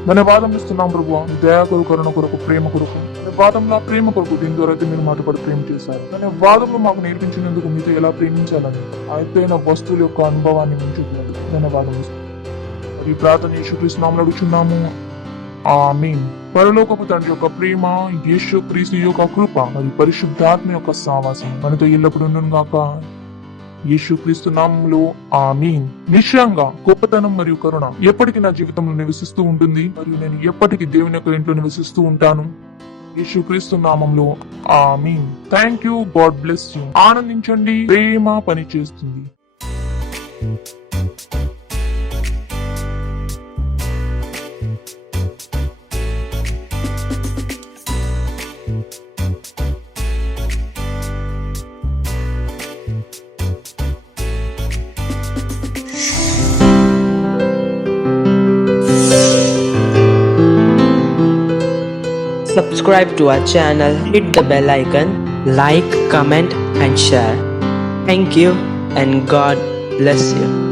ధన్యవాదములు ఇస్తున్నాం ప్రభు. దయా కొరకు, కరుణ కొరకు, ప్రేమ కొరకు. ధన్యవాదములు ప్రేమ కొరకు. దీని ద్వారా అయితే మీరు మాతో పాటు ప్రేమ చేశారు. ధన్యవాదములు మాకు నేర్పించినందుకు, మీతో ఎలా ప్రేమించాలని అయితేన వస్తువుల యొక్క అనుభవాన్ని మేము చూపినందుకు ధన్యవాదములు. ఈ ప్రార్థన యేసుక్రీస్తు నామములో అడుగుచున్నాము. ఆమేన్. పరలోకపు తండ్రి యొక్క ప్రేమ, యేసుక్రీస్తు యొక్క కృప మరియు పరిశుద్ధాత్మ యొక్క సహవాసం మనతో ఎల్లప్పుడూ ఉండును గాక. యేసుక్రీస్తు నామములో ఆమేన్. నిశ్చయంగా గొప్పతనం మరియు కరుణ ఎప్పటికీ నా జీవితంలో నివసిస్తూ ఉంటుంది మరియు నేను ఎప్పటికీ దేవుని యొక్క ఇంట్లో నివసిస్తూ ఉంటాను. యేసుక్రీస్తు నామములో ఆమేన్. Thank you. God bless you. ఆనందించండి. ప్రేమ పని చేస్తుంది. Subscribe to our channel, hit the bell icon, like, comment, and share. Thank you, and God bless you.